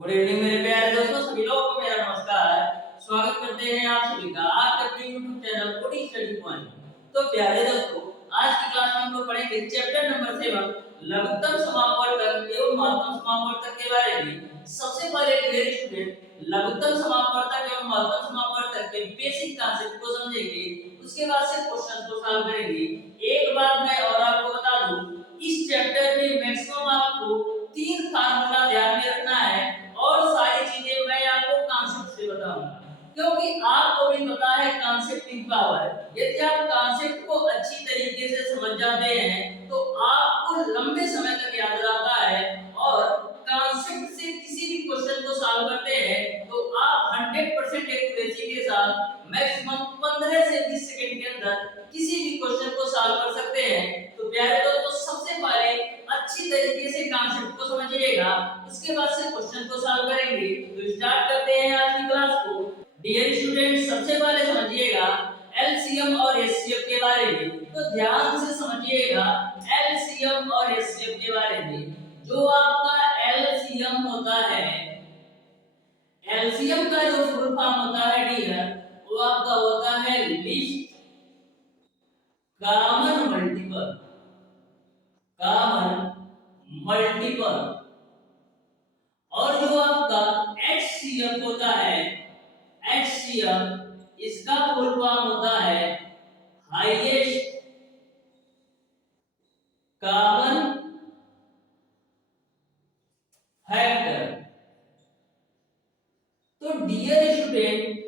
Good evening मेरे प्यारे दोस्तों, सभी लोगों को मेरा नमस्कार। स्वागत करते हैं आप सभी का आपके अपने YouTube channel coding study point. तो प्यारे दोस्तों, आज की क्लास में हम लोग पढ़ेंगे चैप्टर नंबर 7 लघुत्तम समापवर्तक एवं महत्तम समापवर्तक के बारे में। सबसे पहले डियर स्टूडेंट, लघुत्तम समापवर्तक एवं महत्तम समापवर्तक के बेसिक कांसेप्ट को समझेंगे, उसके बाद से क्वेश्चन को सॉल्व करेंगे। एक बात मैं और आपको बता दूं, इस चैप्टर में मैक्सिमम आपको 3 फार्मूला ध्यान में रखना है और सारी चीजें मैं आपको कॉन्सेप्ट से बताऊंगा, क्योंकि आपको भी पता है कॉन्सेप्ट की पावर। यदि आप कॉन्सेप्ट को अच्छी तरीके से समझ जाते हैं तो आपको लंबे समय तक याद रहता है, और कॉन्सेप्ट से किसी भी क्वेश्चन को सॉल्व करते हैं तो आप 100% एक्यूरेसी के साथ मैक्सिमम 15 से 20 सेकंड के अंदर किसी भी क्वेश्चन को सॉल्व कर सकते हैं। तो प्यारे दोस्तों, सबसे पहले अच्छी तरीके से कॉन्सेप्ट को समझिएगा, उसके बाद से क्वेश्चन को सॉल्व करेंगे। तो स्टार्ट करते हैं आज की क्लास को। डियर स्टूडेंट, सबसे पहले समझिएगा एलसीएम और एचसीएफ के बारे में। तो ध्यान से समझिएगा एलसीएम और एचसीएफ के बारे में। जो आपका एलसीएम होता है, एलसीएम का जो फुल फॉर्म होता है डियर, वो आपका होता है list common multiple. Common multiple. और जो आपका एचसीएफ होता है, एचसीएफ इसका फुल फॉर्म होता है हाईएस्ट कॉमन फैक्टर। तो dear student,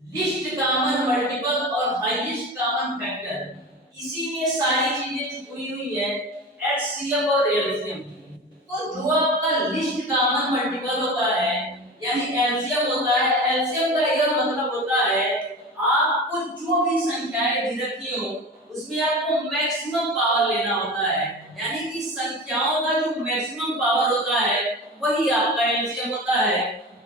least common multiple और हाईएस्ट कॉमन फैक्टर, इसी में सारी चीजें छुपी हुई है एचसीएफ और एलसीएम की। तो जो आपका लिस्ट कॉमन मल्टीपल होता है यानी एलसीएम होता है, एलसीएम का यह मतलब होता है आपको जो भी संख्याएं दी रखी हो उसमें आपको मैक्सिमम पावर लेना होता है, यानी कि संख्याओं का जो मैक्सिमम पावर होता है वही आपका एलसीएम होता है।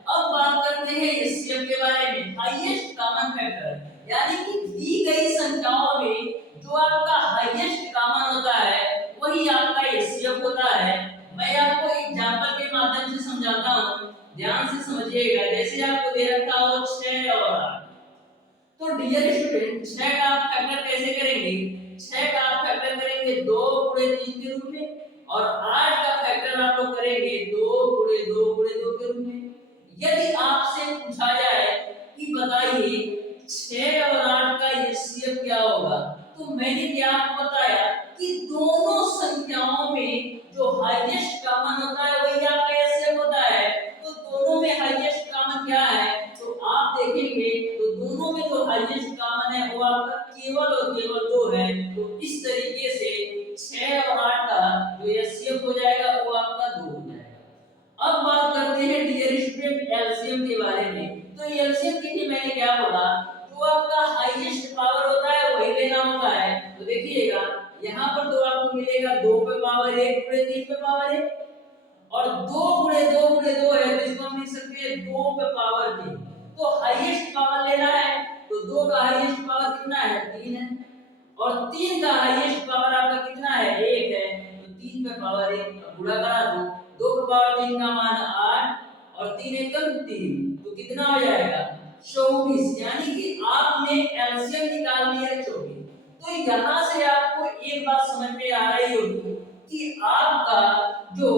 अब बात करते हैं एचसीएफ के बारे में, हाईएस्ट कॉमन फैक्टर, यानी कि दी गई संख्याओं में जो आपका हाईएस्ट कॉमन होता है वही आपका एचसीएफ होता है। मैं आपको एग्जांपल के माध्यम से समझाता हूं, ध्यान से समझिएगा। जैसे आपको दे रखा हो 6 और 8, तो डियर स्टूडेंट 6 का आप फैक्टर कैसे करेंगे? 6 का आप फैक्टर करेंगे 2 गुणे 3 के रूप में, और 8 का फैक्टर आप लोग करेंगे 2 गुणे 2 गुणे 2 के रूप में। यदि आपसे पूछा जाए कि बताइए 6 और 8 का एचसीएफ क्या होगा, तो मैंने क्या आपको बताया कि दोनों संख्याओं में जो हाईएस्ट कॉमन होता है वही आपका एचसीएफ होता है। तो दोनों में हाईएस्ट कॉमन क्या है, तो आप देखेंगे तो दोनों में जो हाईएस्ट कॉमन है वो आपका केवल और केवल 2 है। तो इस तरीके से 6 और 8 का जो एचसीएफ हो जाएगा वो आपका 2 हो जाएगा। अब बात करते हैं डियर स्टूडेंट एलसीएम के बारे में। तो एलसीएम के लिए मैंने क्या बोला, जो आपका हाईएस्ट पावर होता है वही लेना होता है। तो देखिएगा यहाँ पर तो आपको मिलेगा 2 पे पावर 1 गुणे 3 पे पावर 1, और 2 गुणे 2 गुणे 2 है, तो इसको हम लिख सकते हैं 2 पे पावर 3। तो हाईएस्ट पावर लेना है तो 2 का हाईएस्ट पावर कितना है, 3 है, और 3 का हाईएस्ट पावर आपका कितना है, 1 है, तो 3 पे पावर 1 गुणा करा दो, 2 पे पावर 3 का मान 8 और 3 एकम 3, तो कितना हो जाएगा 24, यानी कि आपने एलसीएम निकाल लिया 24। तो यहाँ से आपको एक बात समझ में आ रही होगी कि आपका जो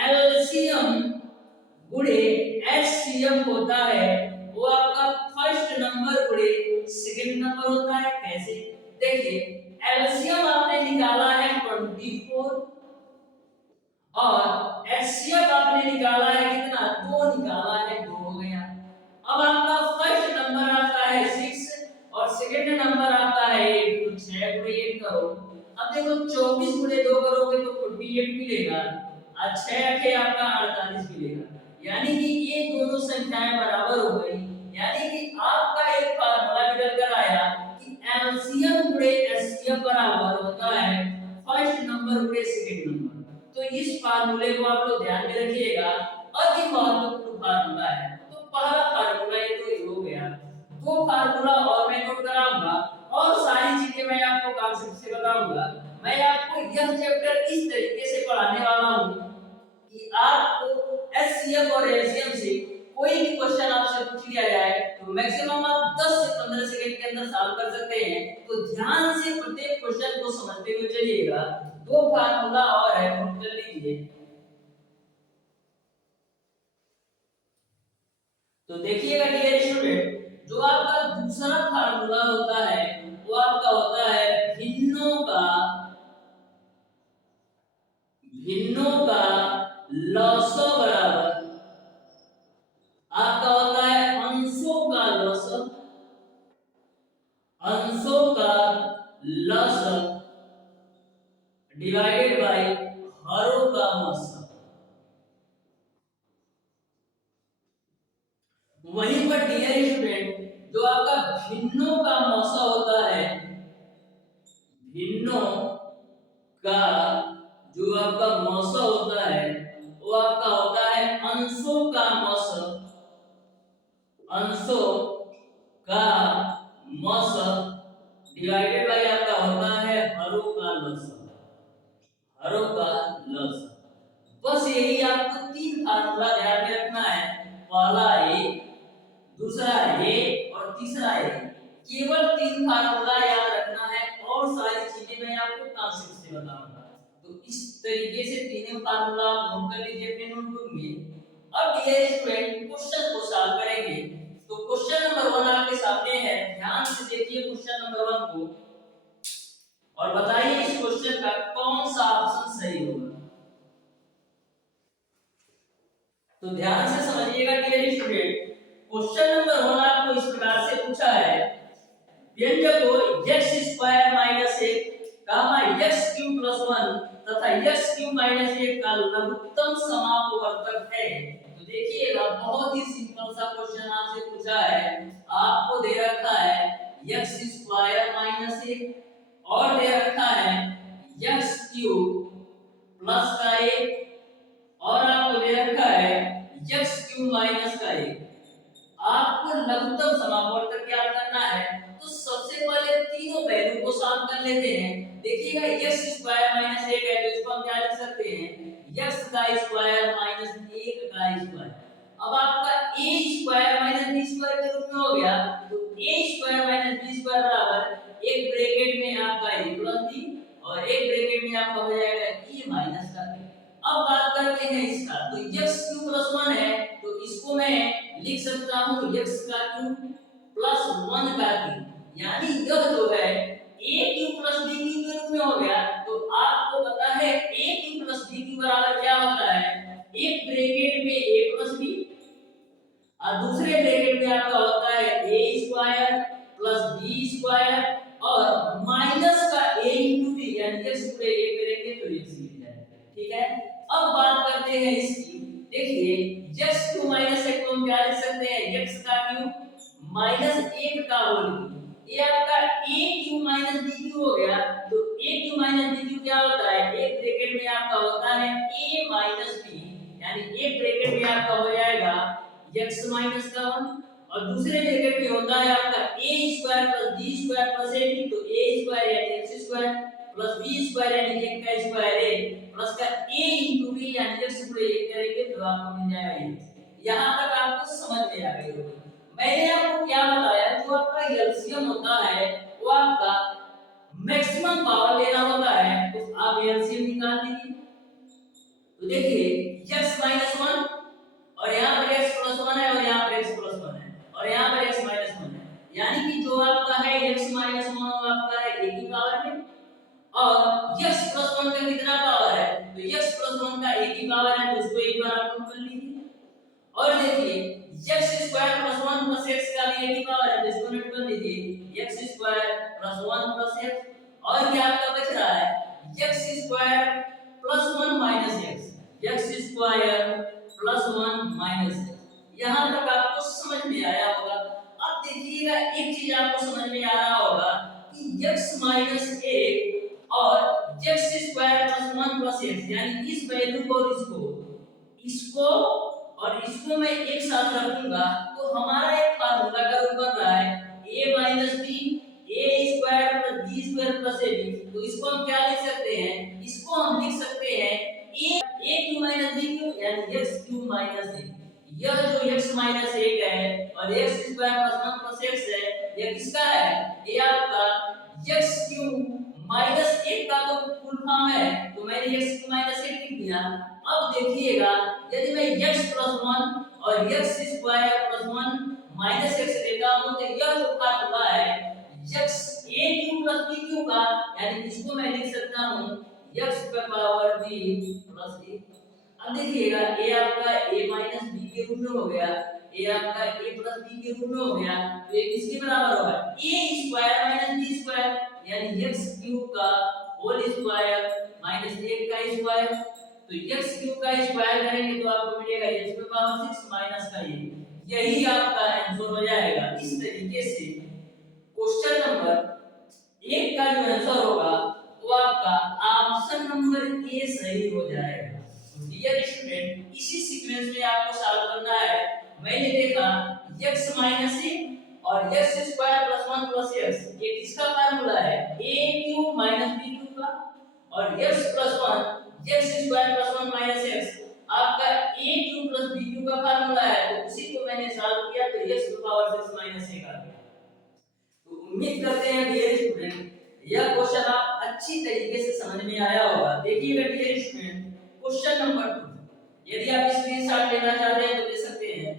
एलसीएम गुणे एचसीएफ होता है वो आपका फर्स्ट नंबर गुणे सेकंड नंबर होता है। कैसे? देखिए, एलसीएम आपने निकाला है 24 और एचसीएफ आपने निकाला है कितना, 2 निकाला है, 2 हो गया। अब आपका फर्स्ट नंबर आता है 6 और सेकंड नंबर आता है 8, तो 6 गुणे 8 करो। अब देखो 24 गुणे 2 करोगे तो 48 मिलेगा, और 6 अठे आपका 48 मिलेगा, यानी कि ये दोनों संख्याएं बराबर हो गई। यानी कि आपका एक फार्मूला निकल कर आया कि एलसीएम गुणे एचसीएफ बराबर होता है फर्स्ट नंबर गुणे सेकंड नंबर। तो इस फार्मूले को आप लोग ध्यान में रखिएगा, अति महत्वपूर्ण फार्मूला है। तो पहला फार्मूला ये तो हो गया, 2 फार्मूला और मैं नोट कराऊंगा और सारी चीजें मैं आपको कॉन्सेप्ट से बताऊंगा। मैं आपको यह चैप्टर इस तरीके से पढ़ाने वाला हूं कि आपको एस एचसीएफ और एलसीएम से कोई भी क्वेश्चन आपसे पूछ लिया जाए तो मैक्सिमम आप 10 से 15 सेकंड के अंदर सॉल्व कर सकते हैं। तो ध्यान से प्रत्येक क्वेश्चन को समझते हुए चलिएगा। दो फार्मूला और है, नोट कर लीजिए। तो देखिएगा डियर स्टूडेंट, जो आपका दूसरा फार्मूला होता है वो आपका होता है भिन्नों का लॉसो बराबर आपका होता है अंशों का लॉस डिवाइडेड बाय हरों का मौसम। वहीं पर डियर स्टूडेंट, जो आपका भिन्नों का मौसम होता है, भिन्नों का जो आपका मौसम होता है वो आपका होता है अंशों का मौसम, अंशों का मौसम डिवाइडेड बाय आपका होता है हरों का लॉस, हरों का लॉस। बस यही आपको तीन फार्मूला ध्यान में रखना है, पहला ए, दूसरा ए और तीसरा ए। केवल तीन फार्मूला याद रखना है और सारी चीजें मैं आपको कॉन्सेप्ट से बताऊंगा। तो इस तरीके से तीनों फार्मूला नोट कर लीजिए अपने नोटबुक में। अब डियर स्टूडेंट क्वेश्चन को सॉल्व करेंगे। तो क्वेश्चन नंबर 1 आपके सामने है, ध्यान से देखिए क्वेश्चन नंबर 1 को और बताइए इस क्वेश्चन का कौन सा ऑप्शन सही होगा। तो ध्यान से समझिएगा डियर स्टूडेंट, क्वेश्चन नंबर 1 आपको इस प्रकार से पूछा है, व्यंजक को x² - 1 गामा x³ + 1 तथा x³ - 1 का लघुत्तम समापवर्तक है। तो देखिएगा बहुत ही सिंपल सा क्वेश्चन आपसे पूछा है। आपको दे रखा है x² - 1 और दे रखा है x³ + 1 और आपको दे रखा है x³ - 1। आपको लघुत्तम समापवर्तक ज्ञात करना है। तो सबसे पहले तीनों वैल्यू को सॉल्व कर लेते हैं। देखिएगा x² - 1 है तो इसको हम क्या लिख सकते हैं, x² - 1 का स्क्वायर। अब आपका a² - b² के रूप में हो गया। तो a² - b² बराबर एक ब्रैकेट में आपका a + b और एक ब्रैकेट में आपका हो जाएगा a माइनस का b। अब बात करते हैं इसका, तो x³ + 1 है तो इसको मैं लिख सकता हूं x³ + 1 का क्यूब, यानी यह जो है a³ + b³ के रूप में हो गया। तो आपको पता है a³ + b³ बराबर क्या होता है, एक ब्रैकेट में a + b और दूसरे ब्रैकेट में आपका होता है a² + b² और माइनस का a * b, यानी x * a करेंगे तो x मिल जाएगा। ठीक है, अब बात करते हैं इसकी। देखिए x³ - 1 को हम क्या लिख सकते हैं, x³ - 1 का होल क्यूब। ये आपका a³ - b³ हो गया। तो a³ - b³ क्या होता है, एक ब्रैकेट में आपका होता है a - b, यानी एक ब्रैकेट में आपका हो जाएगा x - 1 और दूसरे ब्रैकेट में होता है आपका a² + b² + ab। तो a² यानी x² + b² यानी 1 का स्क्वायर a प्लस का a * b यानी x * a करेंगे तो आपको मिल जाएगा ये। यहां तक आपको समझ में आ गई होगी। मैंने आपको क्या बताया, जो आपका एलसीएम होता है वो आपका मैक्सिमम पावर लेना होता है। तो आप एलसीएम निकाल लीजिए। तो देखिए x - 1 और यहाँ पर x + 1 है और यहाँ पर x + 1 है और यहाँ पर x - 1 है, यानी कि जो आपका है x - 1 वो आपका है a की पावर में और x + 1 का कितना पावर है, तो x + 1 का a की पावर है। तो उसको एक बार आप नोट कर लीजिए। और देखिए x² + 1 + x का भी a की पावर है, तो इसको नोट कर लीजिए x² + 1 + x। और क्या आपका बच रहा है x² + 1 - x, x² + 1 - x। यहां तक आपको समझ में आया होगा। अब देखिएगा एक चीज आपको समझ में आ रहा होगा कि x - 1 और x² + 1 + x, यानी इस वैल्यू को और इसको और इसको मैं एक साथ रखूंगा तो हमारा एक फार्मूला का रूप बन रहा है a - b a² + b² + ab। तो इसको हम क्या लिख सकते हैं, इसको हम लिख सकते हैं a³ - b³ यानी x³ क्यूब माइनस एक, यह जो x माइनस एक है और x square plus 1 plus x है, यह किसका है? ये आपका x क्यूब माइनस एक का तो फुल फॉर्म है, तो मैंने x क्यूब माइनस एक लिख दिया। अब देखिएगा यदि मैं x प्लस 1 और x square plus 1 minus x लेता हूं तो यह जो फार्मूला है x a cube plus b cube का, यानी इसको मैं लिख सकता हूं x पे पावर b प्लस a। अब देखिएगा a आपका a माइनस b के रूप में हो गया, a आपका a प्लस b के रूप में हो गया, तो ये किसके बराबर होगा? a square minus b square, यानी x क्यूब का होल स्क्वायर माइनस 1 का स्क्वायर। तो x क्यूब का स्क्वायर करेंगे तो आपको मिलेगा x पे पावर 6 माइनस का a। यही आपका आंसर हो जाएगा। इस तरीके से क्वेश्चन नंबर 1 का जो आंसर होगा वो आपका ऑप्शन नंबर ए सही हो जाएगा। डियर स्टूडेंट, इसी सीक्वेंस में आपको सॉल्व करना है। मैंने देखा x माइनस a और x square plus 1 plus x, ये किसका फार्मूला है? a cube minus b cube का, और x plus 1 x square plus 1 minus x आपका a cube plus b cube का फार्मूला है। तो उसी को मैंने सॉल्व किया तो x की पावर 6 माइनस 1 आ गया। तो उम्मीद करते हैं डियर स्टूडेंट यह क्वेश्चन आप अच्छी तरीके से समझ में आया होगा। देखिएगा डियर स्टूडेंट क्वेश्चन नंबर 2, यदि आप स्क्रीनशॉट लेना चाहते हैं तो ले सकते हैं।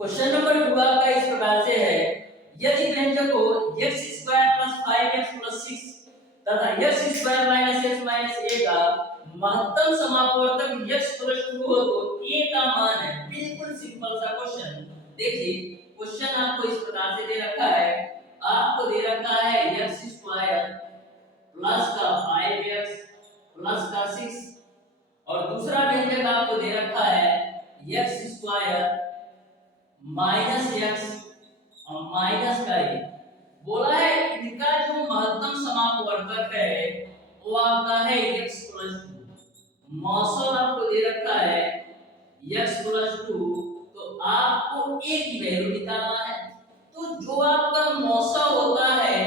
क्वेश्चन नंबर 2 आपका इस प्रकार से है, यदि व्यंजक को x square plus 5x plus 6 तथा x square minus x minus a का महत्तम समापवर्तक x प्लस 2 हो तो a का मान है। बिल्कुल सिंपल सा क्वेश्चन। देखिए क्वेश्चन आपको इस प्रकार से दे रखा है, आपको दे रखा है x स्क्वायर प्लस का 5x प्लस का 6 और दूसरा व्यंजक आपको दे रखा है x स्क्वायर माइनस x और माइनस का a। बोला है इनका जो महत्तम समापवर्तक है वो आपका है x प्लस 2। मौसम आपको दे रखा है x प्लस 2, तो आपको a की वैल्यू निकालना है। तो जो आपका मौसम होता है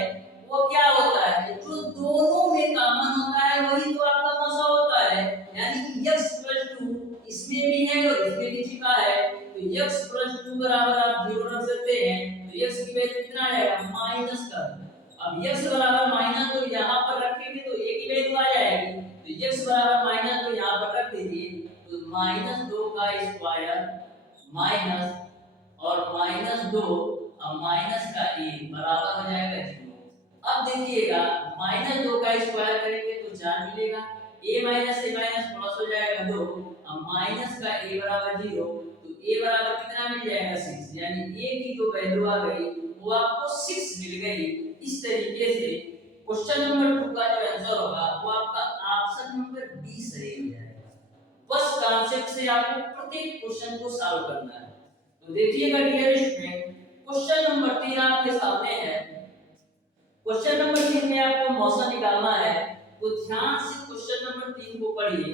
वो क्या होता है? जो दोनों में कॉमन होता है वही तो आपका मौसम होता है, यानी कि x प्लस 2 इसमें भी है और इसमें भी छिपा है, तो x प्लस 2 बराबर आप 0 रख सकते हैं। तो x की वैल्यू कितना आएगा? माइनस का। अब x बराबर माइनस तो यहां पर रखेंगे तो a की वैल्यू आ जाएगी, तो x बराबर माइनस तो यहां पर रख दीजिए, तो माइनस 2 का स्क्वायर माइनस और माइनस 2 और माइनस का a बराबर हो जाएगा 0। अब देखिएगा माइनस 2 का स्क्वायर करेंगे तो 4 मिलेगा, a माइनस प्लस हो जाएगा 2 और माइनस का a बराबर 0, तो a बराबर कितना मिल जाएगा? 6, यानी a की जो वैल्यू आ गई वो आपको 6 मिल गई। इस तरीके से क्वेश्चन नंबर 2 का जो आंसर होगा वो आपका ऑप्शन नंबर बी सही हो जाएगा। बस कॉन्सेप्ट से आपको प्रत्येक क्वेश्चन को सॉल्व करना है। तो देखिएगा डियर स्टूडेंट क्वेश्चन नंबर 3 आपके सामने है। क्वेश्चन नंबर 3 में आपको मौसम निकालना है, तो ध्यान से क्वेश्चन नंबर 3 को पढ़िए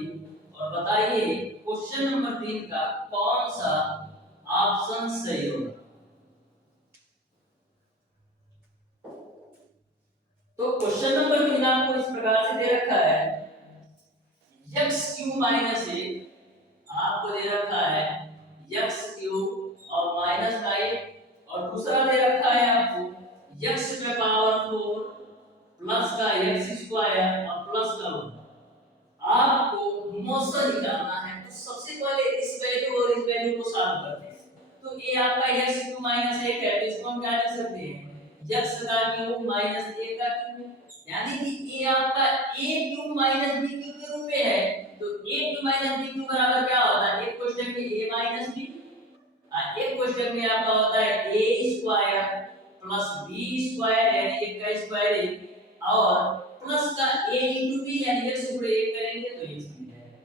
और बताइए क्वेश्चन नंबर 3 का कौन सा ऑप्शन सही होगा। तो क्वेश्चन नंबर 3 आपको इस प्रकार से दे रखा है, x क्यूब माइनस a आपको दे रखा है x क्यूब और माइनस का a, और दूसरा दे रखा है आपको x पे पावर 4 प्लस का x स्क्वायर और प्लस का 1। आपको मौसम निकालना है, तो सबसे पहले इस वैल्यू और इस वैल्यू को सॉल्व करते हैं। तो ये आपका x क्यूब माइनस 1 है, तो इसको हम क्या लिख सकते हैं? x का क्यूब माइनस a का क्यूब, यानी कि ये आपका a cube minus b cube के रूप में है। तो a cube minus b cube बराबर क्या होता है? एक क्वेश्चन में a माइनस b, एक क्वेश्चन में आपका होता है a square plus b square, यानी 1 का स्क्वायर और प्लस का a into b, यानी x को 1 करेंगे तो x मिल जाएगा।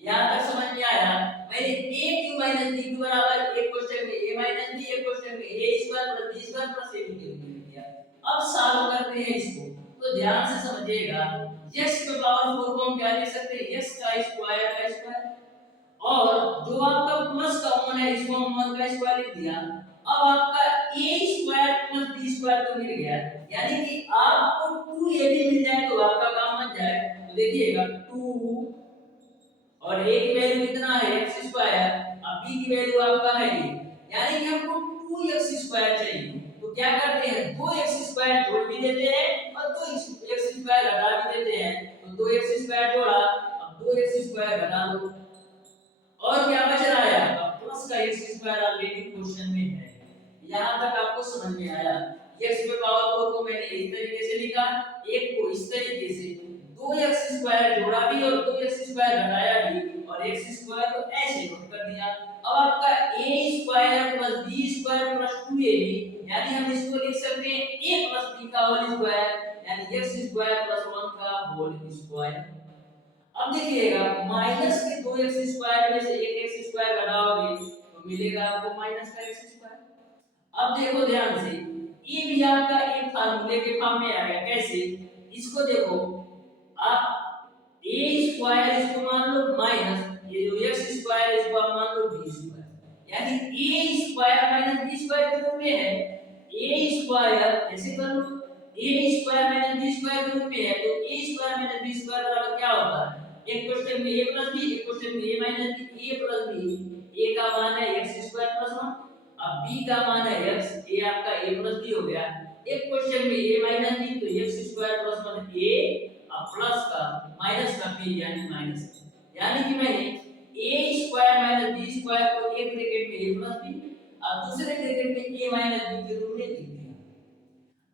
यहां तक समझ में आया? मैंने a cube minus b cube बराबर एक क्वेश्चन में a माइनस b, एक क्वेश्चन में a square plus b square plus a के रूप में लिख दिया। अब सॉल्व करते हैं इसको, तो ध्यान से समझिएगा x की पावर 4 को हम क्या लिख सकते हैं? x का स्क्वायर का स्क्वायर, और जो आपका प्लस का 1 है इसको हम 1 का स्क्वायर लिख दिया, अब आपका a square plus b square तो मिल गया, यानी कि आपको 2ab मिल जाए तो आपका काम बन जाए। तो देखिएगा 2 और a की वैल्यू कितना है x स्क्वायर, अब b की वैल्यू आपका है ये, यानी कि हमको 2x स्क्वायर चाहिए। तो क्या करते हैं, 2x स्क्वायर जोड़ भी देते हैं और 2x स्क्वायर घटा भी देते हैं। तो 2x स्क्वायर जोड़ा, अब 2x स्क्वायर घटा दो, और क्या बच रहा है आपका प्लस का x स्क्वायर ऑलरेडी क्वेश्चन में है। यहां तक आपको समझ में आया। x पे पावर 4 को मैंने इस तरीके से लिखा, एक को इस तरीके से, 2x स्क्वायर जोड़ा भी और 2x स्क्वायर घटाया भी, और x स्क्वायर को ऐसे नोट कर दिया। अब आपका a square plus b square plus 2ab, यानी हम इसको लिख सकते हैं a प्लस b का होल स्क्वायर, यानी x स्क्वायर प्लस 1 का होल स्क्वायर। अब देखिएगा माइनस के 2x स्क्वायर में से एक x स्क्वायर घटाओगे तो मिलेगा आपको माइनस का x स्क्वायर। अब देखो ध्यान से, ये भी आपका एक फार्मूले के फॉर्म में आ गया। कैसे, इसको देखो आप a स्क्वायर इसको मान लो माइनस ये जो x स्क्वायर इसको आप मान लो b स्क्वायर, यानी a square minus b square के रूप में है। a स्क्वायर ऐसे कर लो, a square minus b square के रूप में है, तो a square minus b square बराबर क्या होता है, एक क्वेश्चन में a प्लस b, एक क्वेश्चन में a minus b, a plus b, a का मान है x स्क्वायर प्लस 1, अब b का मान है x, a आपका a प्लस b हो गया। एक क्वेश्चन में a माइनस b तो x स्क्वायर प्लस 1 a, अब प्लस का माइनस का b यानी माइनस, यानी कि मैंने a square minus b square को एक ब्रैकेट में a प्लस b और दूसरे ब्रैकेट में a माइनस b के रूप में लिख दिया।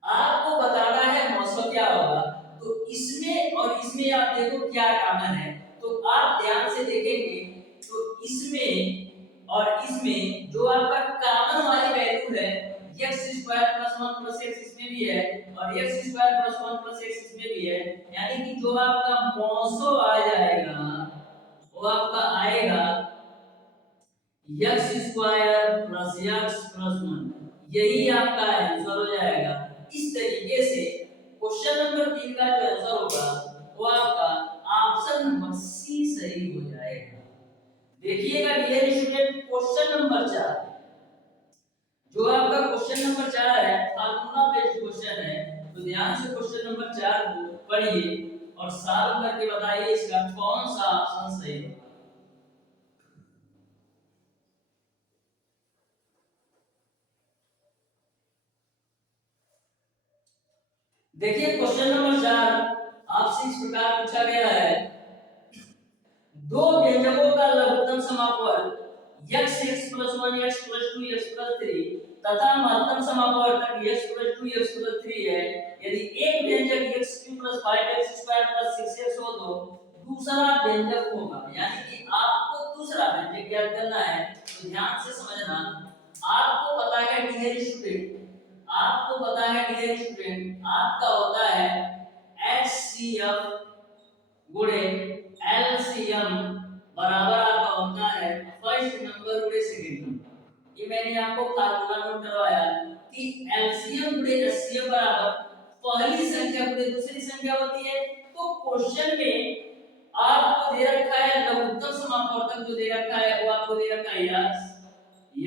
आपको बताना है मौसम क्या होगा, तो इसमें और इसमें आप देखो क्या कॉमन है, तो आप ध्यान से देखेंगे तो इसमें और इसमें जो आपका कॉमन वाली वैल्यू है x square plus 1 plus x इसमें भी है और x square plus 1 plus x इसमें भी है, यानी कि जो आपका मौसो आ जाएगा वो आपका आएगा x square plus x plus 1, यही आपका आंसर हो जाएगा। इस तरीके से क्वेश्चन नंबर 3 का जो आंसर होगा वो आपका ऑप्शन नंबर सी सही हो जाएगा। देखिएगा डियर स्टूडेंट, क्वेश्चन नंबर 4 जो आपका क्वेश्चन नंबर 4 है फार्मूला बेस्ड क्वेश्चन है, तो ध्यान से क्वेश्चन नंबर 4 को पढ़िए और सॉल्व करके बताइए इसका कौन सा ऑप्शन सही होगा। देखिए क्वेश्चन नंबर 4 आपसे इस प्रकार पूछा गया है, दो व्यंजकों का लघुत्तम समापवर्ग x x + 1 x + 2 x + 3 तथा महत्तम समापवर्तक x + 2 x + 3 है। यदि एक व्यंजक x³ + 5x² + 6x हो तो दूसरा व्यंजक होगा, यानी कि आपको दूसरा व्यंजक ज्ञात करना है। तो ध्यान से समझना, आपको पता है डियर स्टूडेंट, आपको पता है डियर स्टूडेंट, आपका होता है HCF गुणे LCM बराबर आपका होता है फर्स्ट नंबर गुणे सेकंड नंबर। ये मैंने आपको फार्मूला नोट करवाया कि LCM गुणे HCF बराबर पहली संख्या गुणे दूसरी संख्या होती है। तो क्वेश्चन में आपको दे रखा है लघुत्तम समापवर्तक जो दे रखा है वो आपको दे रखा है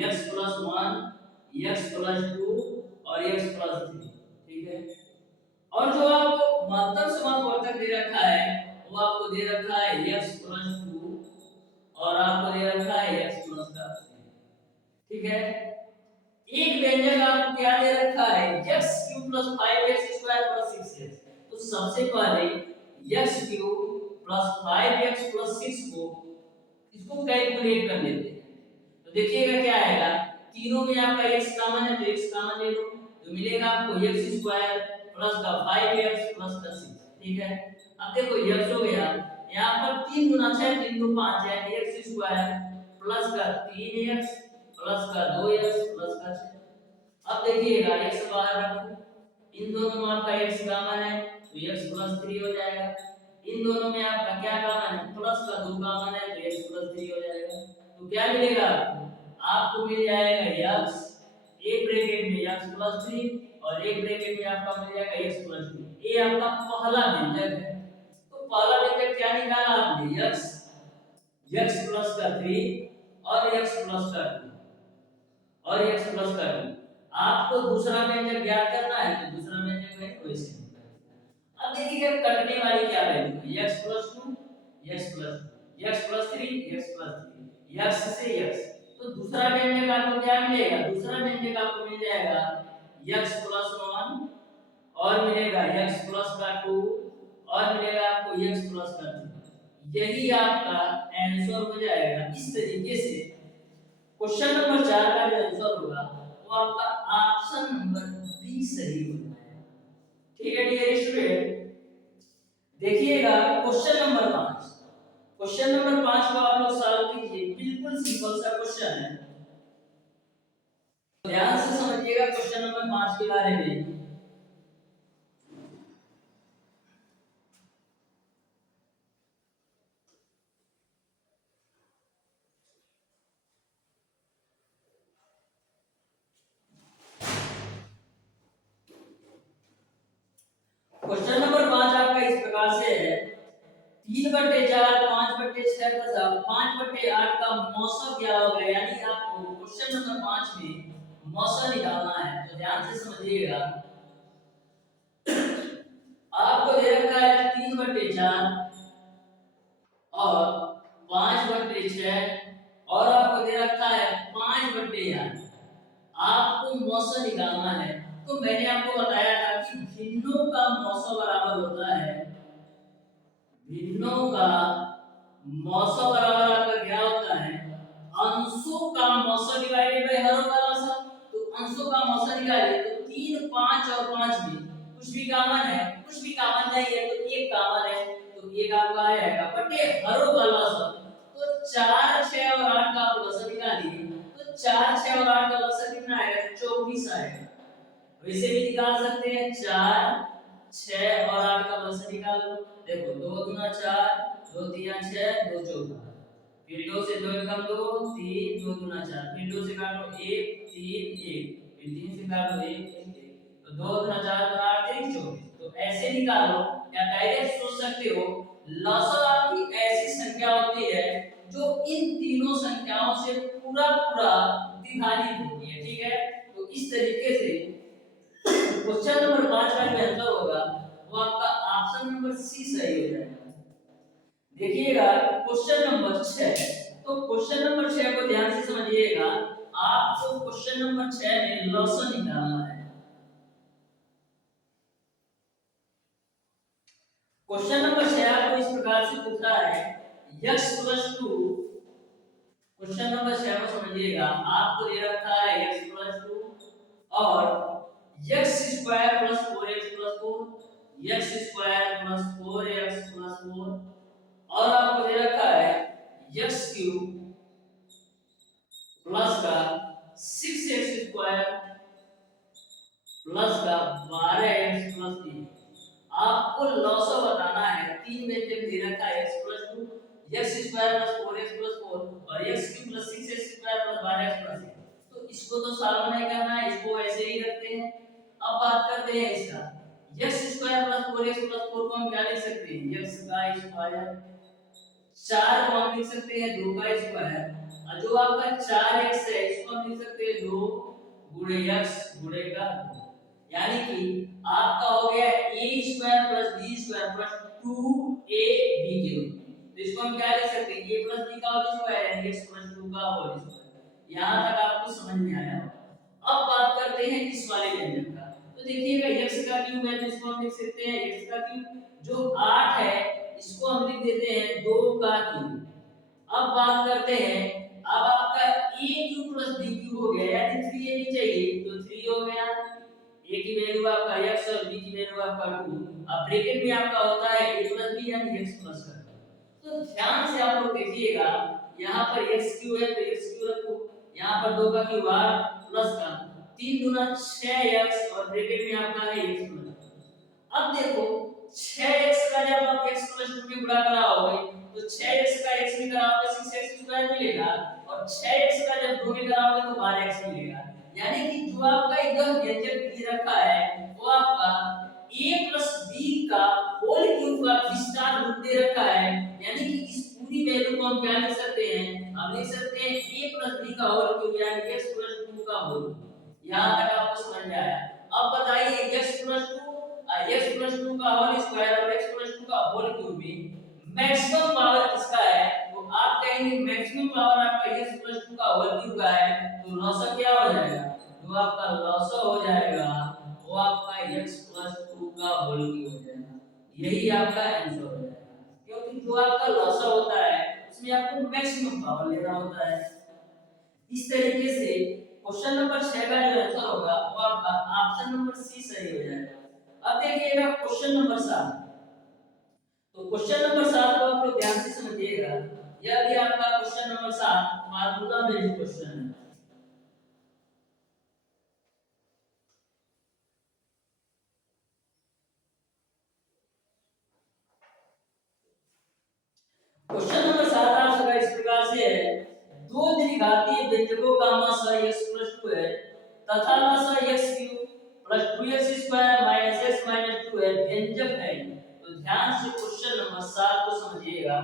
x + 1 x + 2 और x + 3, ठीक है। और जो आपको महत्तम समापवर्तक दे रखा है वो आपको दे रखा है x + 2 और आपको दे रखा है x + 3, ठीक है। एक व्यंजक आपको क्या दे रखा है x³ + 5x² + 6x, तो सबसे पहले x³ + 5x + 6 को इसको कैलकुलेट कर लेते हैं। तो देखिएगा क्या आएगा, तीनों में आपका x कॉमन है तो x कॉमन ले लो, तो मिलेगा आपको x² प्लस का 5x प्लस का 6, ठीक है। अब देखो x हो गया, यहाँ पर 3 गुना 6 3 2 5 है, x² प्लस का 3x प्लस का 2x प्लस का 6। अब देखिएगा x बाहर रखो, इन दोनों में आपका x कॉमन है तो x + 3 हो जाएगा, इन दोनों में आपका क्या कॉमन है प्लस का 2 कॉमन है तो x + 3 हो जाएगा। तो क्या मिलेगा आपको मिल जाएगा x, एक ब्रैकेट में x + 3 और एक ब्रैकेट में आपका मिल जाएगा x + 2। ये आपका पहला व्यंजक है। तो पहला व्यंजक क्या निकाला आपने x प्लस का 3 और x प्लस का 2। और x प्लस का 2। आपको दूसरा व्यंजक ज्ञात करना है तो दूसरा व्यंजक है वैसे। अब देखिए कटने वाली क्या वैल्यू है, x plus 2, x plus 2, x plus 3, x plus 3, x से x। तो दूसरा व्यंजक आपको क्या मिलेगा, दूसरा व्यंजक आपको मिल जाएगा x प्लस 1 और मिलेगा x प्लस का 2 और मिलेगा आपको x प्लस का 3। यही आपका आंसर हो जाएगा। इस तरीके से क्वेश्चन नंबर 4 का जो आंसर होगा वो आपका ऑप्शन नंबर बी सही हो जाएगा। ठीक है डियर स्टूडेंट, देखिएगा क्वेश्चन नंबर 5। क्वेश्चन नंबर 5 को आप लोग सॉल्व कीजिए, बिल्कुल सिंपल सा क्वेश्चन है। ध्यान से समझिएगा क्वेश्चन नंबर 5 के बारे में। क्वेश्चन नंबर 5 आपका इस प्रकार से है, 3/4 5/6 तथा 5/8 का मौसम क्या होगा। यानी आपको क्वेश्चन नंबर 5 में मौसम निकालना है। तो ध्यान से समझिएगा, आपको दे रखा है 3/4 और 5/6 और आपको दे रखा है 5/8। आपको मौसम निकालना है। तो मैंने आपको बताया था कि भिन्नों का मौसम बराबर होता है, भिन्नों का मौसम बराबर आपका क्या होता है, अंशों का मौसम डिवाइडेड बाय हरों का औसत। तो अंशों का मौसम निकालिए तो 3, 5 और 5 में कुछ भी कॉमन है, कुछ भी कॉमन नहीं है तो एक कॉमन है, तो एक आपका आएगा बटे हरों का औसत। तो 4, 6 और 8 का औसत निकालिए तो 4, 6 और 8 का औसत कितना आएगा, 24 आएगा। वैसे भी निकाल सकते हैं, 4, 6 और 8 का औसत निकाल लो। देखो 2 दूना 4, 2 तीन 6, 2 14, फिर 2 से 2 कम 2, 3, 2 दूना 4, फिर 2 से काटो 1, 3, 1, फिर 3 से काटो 1, 1, 1, तो 2 दूना 4 दूना 8, 3, 24। तो ऐसे निकालो या डायरेक्ट सोच सकते हो, लसअ आपकी ऐसी संख्या होती है जो इन तीनों संख्याओं से पूरा पूरा विभाजित होती है। ठीक है, तो इस तरीके से क्वेश्चन नंबर 5 का जो आंसर होगा वो आपका ऑप्शन नंबर सी सही हो जाएगा। देखिएगा क्वेश्चन नंबर 6। तो क्वेश्चन नंबर 6 को ध्यान से समझिएगा, आपको क्वेश्चन नंबर 6 में लॉसन निकालना है। क्वेश्चन नंबर 6 आपको इस प्रकार से पूछा है, x + 2। क्वेश्चन नंबर 6 को समझिएगा, आपको दे रखा है x + 2 और x² + 4x + 4, x² + 4x + 4 और आपको दे रखा है x³ प्लस का 6x² प्लस का 12x + 3। आपको लॉसो बताना है। तीन व्यंजक दे रखा है, x + 2, x² + 4x + 4 और x³ + 6x² + 12x + 1। तो इसको तो सॉल्व नहीं करना है, इसको ऐसे ही रखते हैं। अब बात करते हैं इसका, x² + 4x + 4 को हम क्या लिख सकते हैं, x का स्क्वायर। 4 को हम लिख सकते हैं 2 का स्क्वायर, और जो आपका 4x है इसको हम लिख सकते हैं 2 × x × 2। यानी कि आपका हो गया a² + b² + 2ab³। तो इसको हम क्या लिख सकते हैं, a + b का होल स्क्वायर यानी x + 2 का होल स्क्वायर। यहां तक आपको समझ में आया। अब बात करते हैं इस वाले व्यंजक का। तो देखिएगा x का क्यूब है तो इसको हम लिख सकते हैं x का क्यूब, जो 8 है इसको हम लिख देते हैं 2 का क्यूब। अब बात करते हैं, अब आपका a³ + b³ हो गया यानी 3ab चाहिए तो 3 हो गया। a की वैल्यू आपका x और b की वैल्यू आपका 2। अब ब्रैकेट में आपका होता है a + b यानी x प्लस का। तो ध्यान से आप लोग देखिएगा, यहाँ पर x³ है तो x³ रखो, यहाँ पर 2 का क्यूब 8 प्लस का 3 दूना 6x और ब्रैकेट में आपका है x प्लस। अब देखो 6x का जब आप x + 2 में गुणा कराओगे तो 6x का x में कराओगे 6x² मिलेगा और 6x का जब 2 में कराओगे तो 12x मिलेगा। यानी कि जो आपका एकदम व्यंजक दे रखा है वो आपका a + b का होल क्यूब का विस्तार रूप दे रखा है। यानी कि इस पूरी वैल्यू को हम क्या लिख सकते हैं, हम लिख सकते हैं a + b का होल क्यूब यानी x + 2 का यहाँ तक आपको समझ में आया। अब बताइए x+2 का होल स्क्वायर और x+2 का होल क्यूब में मैक्सिमम पावर किसका है? तो आप कहेंगे मैक्सिमम पावर आपका x+2 का होल क्यूब का है, तो लॉसा क्या हो जाएगा? जो आपका लॉसा हो जाएगा वो आपका x+2 का होल क्यूब हो जाएगा। यही आपका आंसर हो जाएगा, क्योंकि जो आपका लॉसा होता है उसमें आपको मैक्सिमम पावर लेना होता है। इस तरीके से क्वेश्चन नंबर 6 का जो आंसर होगा वो आपका ऑप्शन नंबर सी सही हो जाएगा। अब देखिएगा क्वेश्चन नंबर 7। तो क्वेश्चन नंबर 7 को आप लोग ध्यान से समझिएगा। यह भी आपका question number 7 formula based question है। क्वेश्चन नंबर 7 आपका इस प्रकार से है, दो द्विघातीय व्यंजकों का मान x+2 है तथा लसा x³ + 2x² - x - 2 है, व्यंजक है। तो ध्यान से क्वेश्चन नंबर 7 को समझिएगा।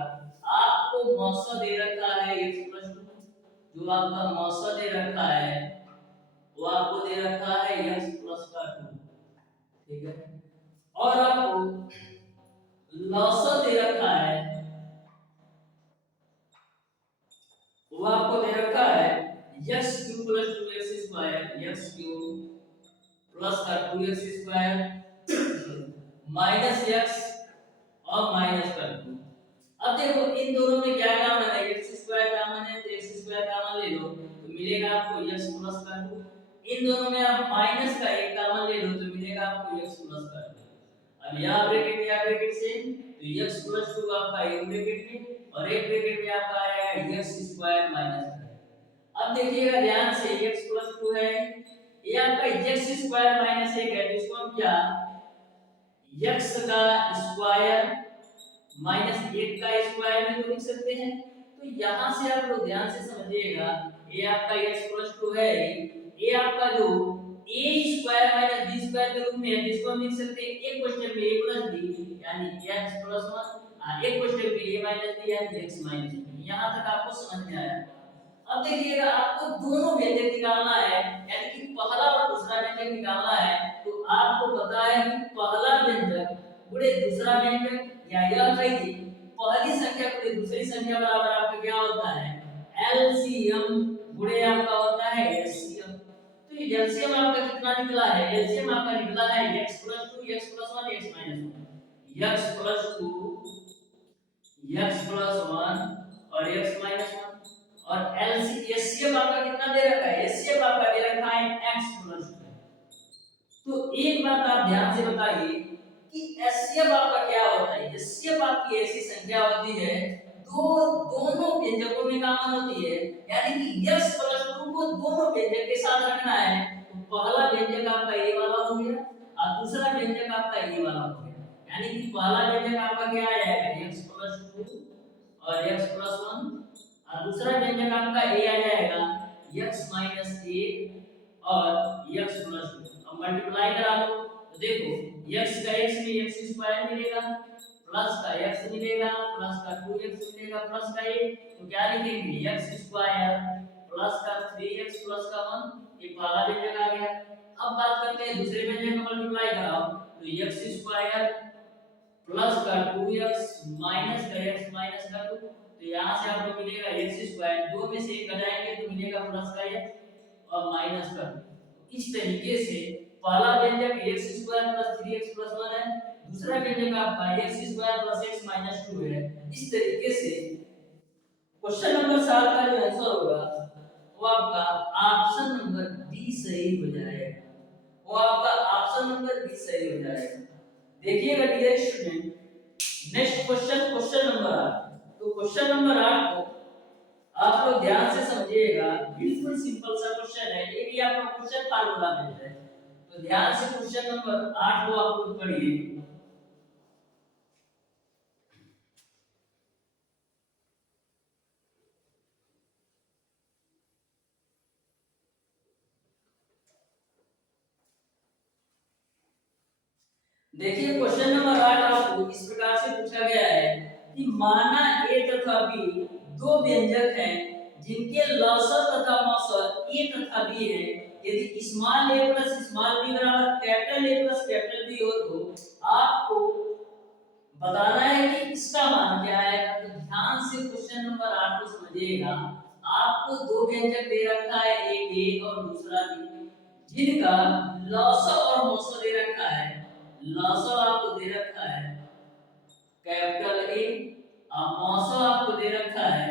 आपको मौसा दे रखा है x+2, जो आपका मौसा दे रखा है वो आपको दे रखा है x+2, ठीक है, और आपको लसा दे रखा है वो आपको दे रखा है x³ + 2x² x³ प्लस का 2x² माइनस x और माइनस कर 2। अब देखो इन दोनों में क्या कॉमन है? x² कॉमन है, तो x² कॉमन ले लो तो मिलेगा आपको x प्लस का 2। इन दोनों में आप माइनस का 1 कॉमन ले लो तो मिलेगा आपको x प्लस का 2। अब यहाँ ब्रैकेट से तो x+2 आपका एक ब्रैकेट में और एक ब्रैकेट में आपका आएगा x² माइनस। अब देखिएगा ध्यान से x+2 है, ये आपका x² माइनस 1 है, तो इसको हम क्या x का स्क्वायर माइनस 1 का स्क्वायर भी तो लिख सकते हैं। तो यहाँ से आप लोग ध्यान से समझिएगा, ये आपका x+2 है, ये आपका जो a² माइनस b² के रूप में है, जिसको हम लिख सकते हैं एक क्वेश्चन में a प्लस b यानी x+1, एक क्वेश्चन में a माइनस b यानी x माइनस b। यहाँ तक आपको समझ में आया। अब देखिएगा आपको दोनों व्यंजक निकालना है, यानी कि पहला और दूसरा व्यंजक निकालना है। तो आपको पता है कि पहला व्यंजक गुणे दूसरा व्यंजक या यह कहिए पहली संख्या गुणे दूसरी संख्या बराबर आपका क्या होता है? एलसीएम गुणे आपका होता है एलसीएम। तो ये एलसीएम आपका कितना निकला है? एलसीएम आपका निकला है x+2 x+1 x - 1 x+2 x+1 और x - 1 और एचसीएफ आपका कितना दे रखा है? एचसीएफ आपका दे रखा है x+2। तो एक बात आप ध्यान से बताइए कि एचसीएफ आपका क्या होता है? एचसीएफ आपकी ऐसी संख्या होती है दोनों व्यंजकों में कॉमन होती है, यानी कि x+2 को दोनों व्यंजक के साथ रखना है। तो पहला व्यंजक आपका ये वाला हो गया और दूसरा व्यंजक आपका ये वाला हो गया, यानी कि पहला व्यंजक आपका क्या आएगा? x+2 और x+1 और दूसरा व्यंजक आपका a आ जाएगा x - 1 और x + 2। अब मल्टीप्लाई करा लो तो देखो x का x में x² मिलेगा, प्लस का x मिलेगा, प्लस का 2x मिलेगा, प्लस का 1, तो क्या लिखेंगे? x² प्लस का 3x प्लस का 1, ये पहला व्यंजक आ गया। अब बात करते हैं दूसरे व्यंजक का, मल्टीप्लाई कराओ तो x² प्लस का 2x माइनस का x माइनस का 2, तो यहाँ से आपको मिलेगा x², दो में से एक घटाएंगे तो मिलेगा प्लस का x और माइनस का 2। इस तरीके से पहला व्यंजक x² प्लस 3x प्लस 1 है, दूसरा व्यंजक आपका x² प्लस x माइनस 2 है। इस तरीके से क्वेश्चन नंबर 7 का जो आंसर होगा वो आपका ऑप्शन नंबर डी सही हो जाएगा, वो आपका ऑप्शन नंबर डी सही हो जाएगा। देखिएगा dear student, next question number 8। तो क्वेश्चन नंबर 8 को आप लोग ध्यान से समझिएगा, बिल्कुल सिंपल सा क्वेश्चन है, ये भी आपका क्वेश्चन फार्मूला में है। तो ध्यान से क्वेश्चन नंबर 8 को आप लोग पढ़िए। देखिए क्वेश्चन नंबर 8 आपको इस प्रकार से पूछा गया है कि माना a तथा b दो व्यंजक हैं जिनके लसअ तथा मसअ a तथा b है, यदि small a plus small b बराबर capital A plus capital B हो तो आपको बताना है कि इसका मान क्या आएगा। तो ध्यान से क्वेश्चन नंबर 8 को समझिएगा। आपको दो व्यंजक दे रखा है, एक ए और दूसरा बी, जिनका लॉसव और मोसो दे रखा है। लॉसव आपको दे रखा है कैपिटल ए और मोसो आपको दे रखा है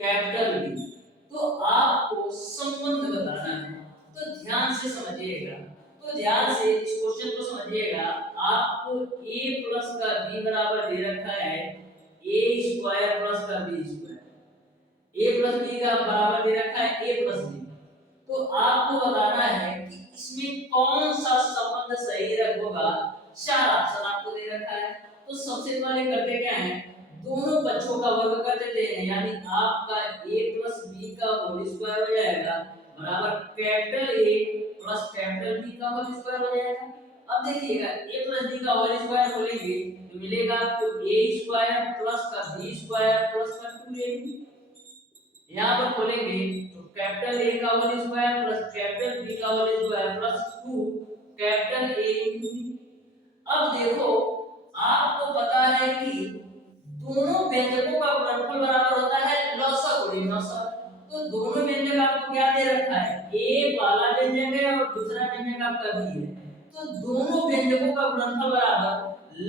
कैपिटल बी। तो आपको संबंध बताना है, तो ध्यान से समझिएगा। तो ध्यान से इस क्वेश्चन को समझिएगा। आपको a प्लस का b बराबर दे रखा है a स्क्वायर प्लस का b square, a plus b का बराबर दे रखा है a प्लस b। तो आपको बताना है कि इसमें कौन सा संबंध सही होगा। चार ऑप्शन आपको दे रखा है। तो सबसे पहले करते क्या है, दोनों पक्षों का वर्ग कर देते हैं, यानी आपका a प्लस b का होल स्क्वायर हो जाएगा बराबर capital A plus capital B का होल स्क्वायर हो जाएगा। अब देखिएगा a प्लस b का होल स्क्वायर खोलेंगे तो मिलेगा आपको a स्क्वायर प्लस का b स्क्वायर प्लस का 2ab। यहाँ पर खोलेंगे तो कैपिटल A का whole square plus capital B का whole square plus 2 capital A। अब देखो आपको पता है कि दोनों व्यंजकों का गुणनफल बराबर होता है लॉसव गुणित लॉसव। तो दोनों व्यंजक आपको क्या दे रखा है, एक वाला व्यंजक है और दूसरा व्यंजक आपका बी है। तो दोनों व्यंजकों का गुणनफल बराबर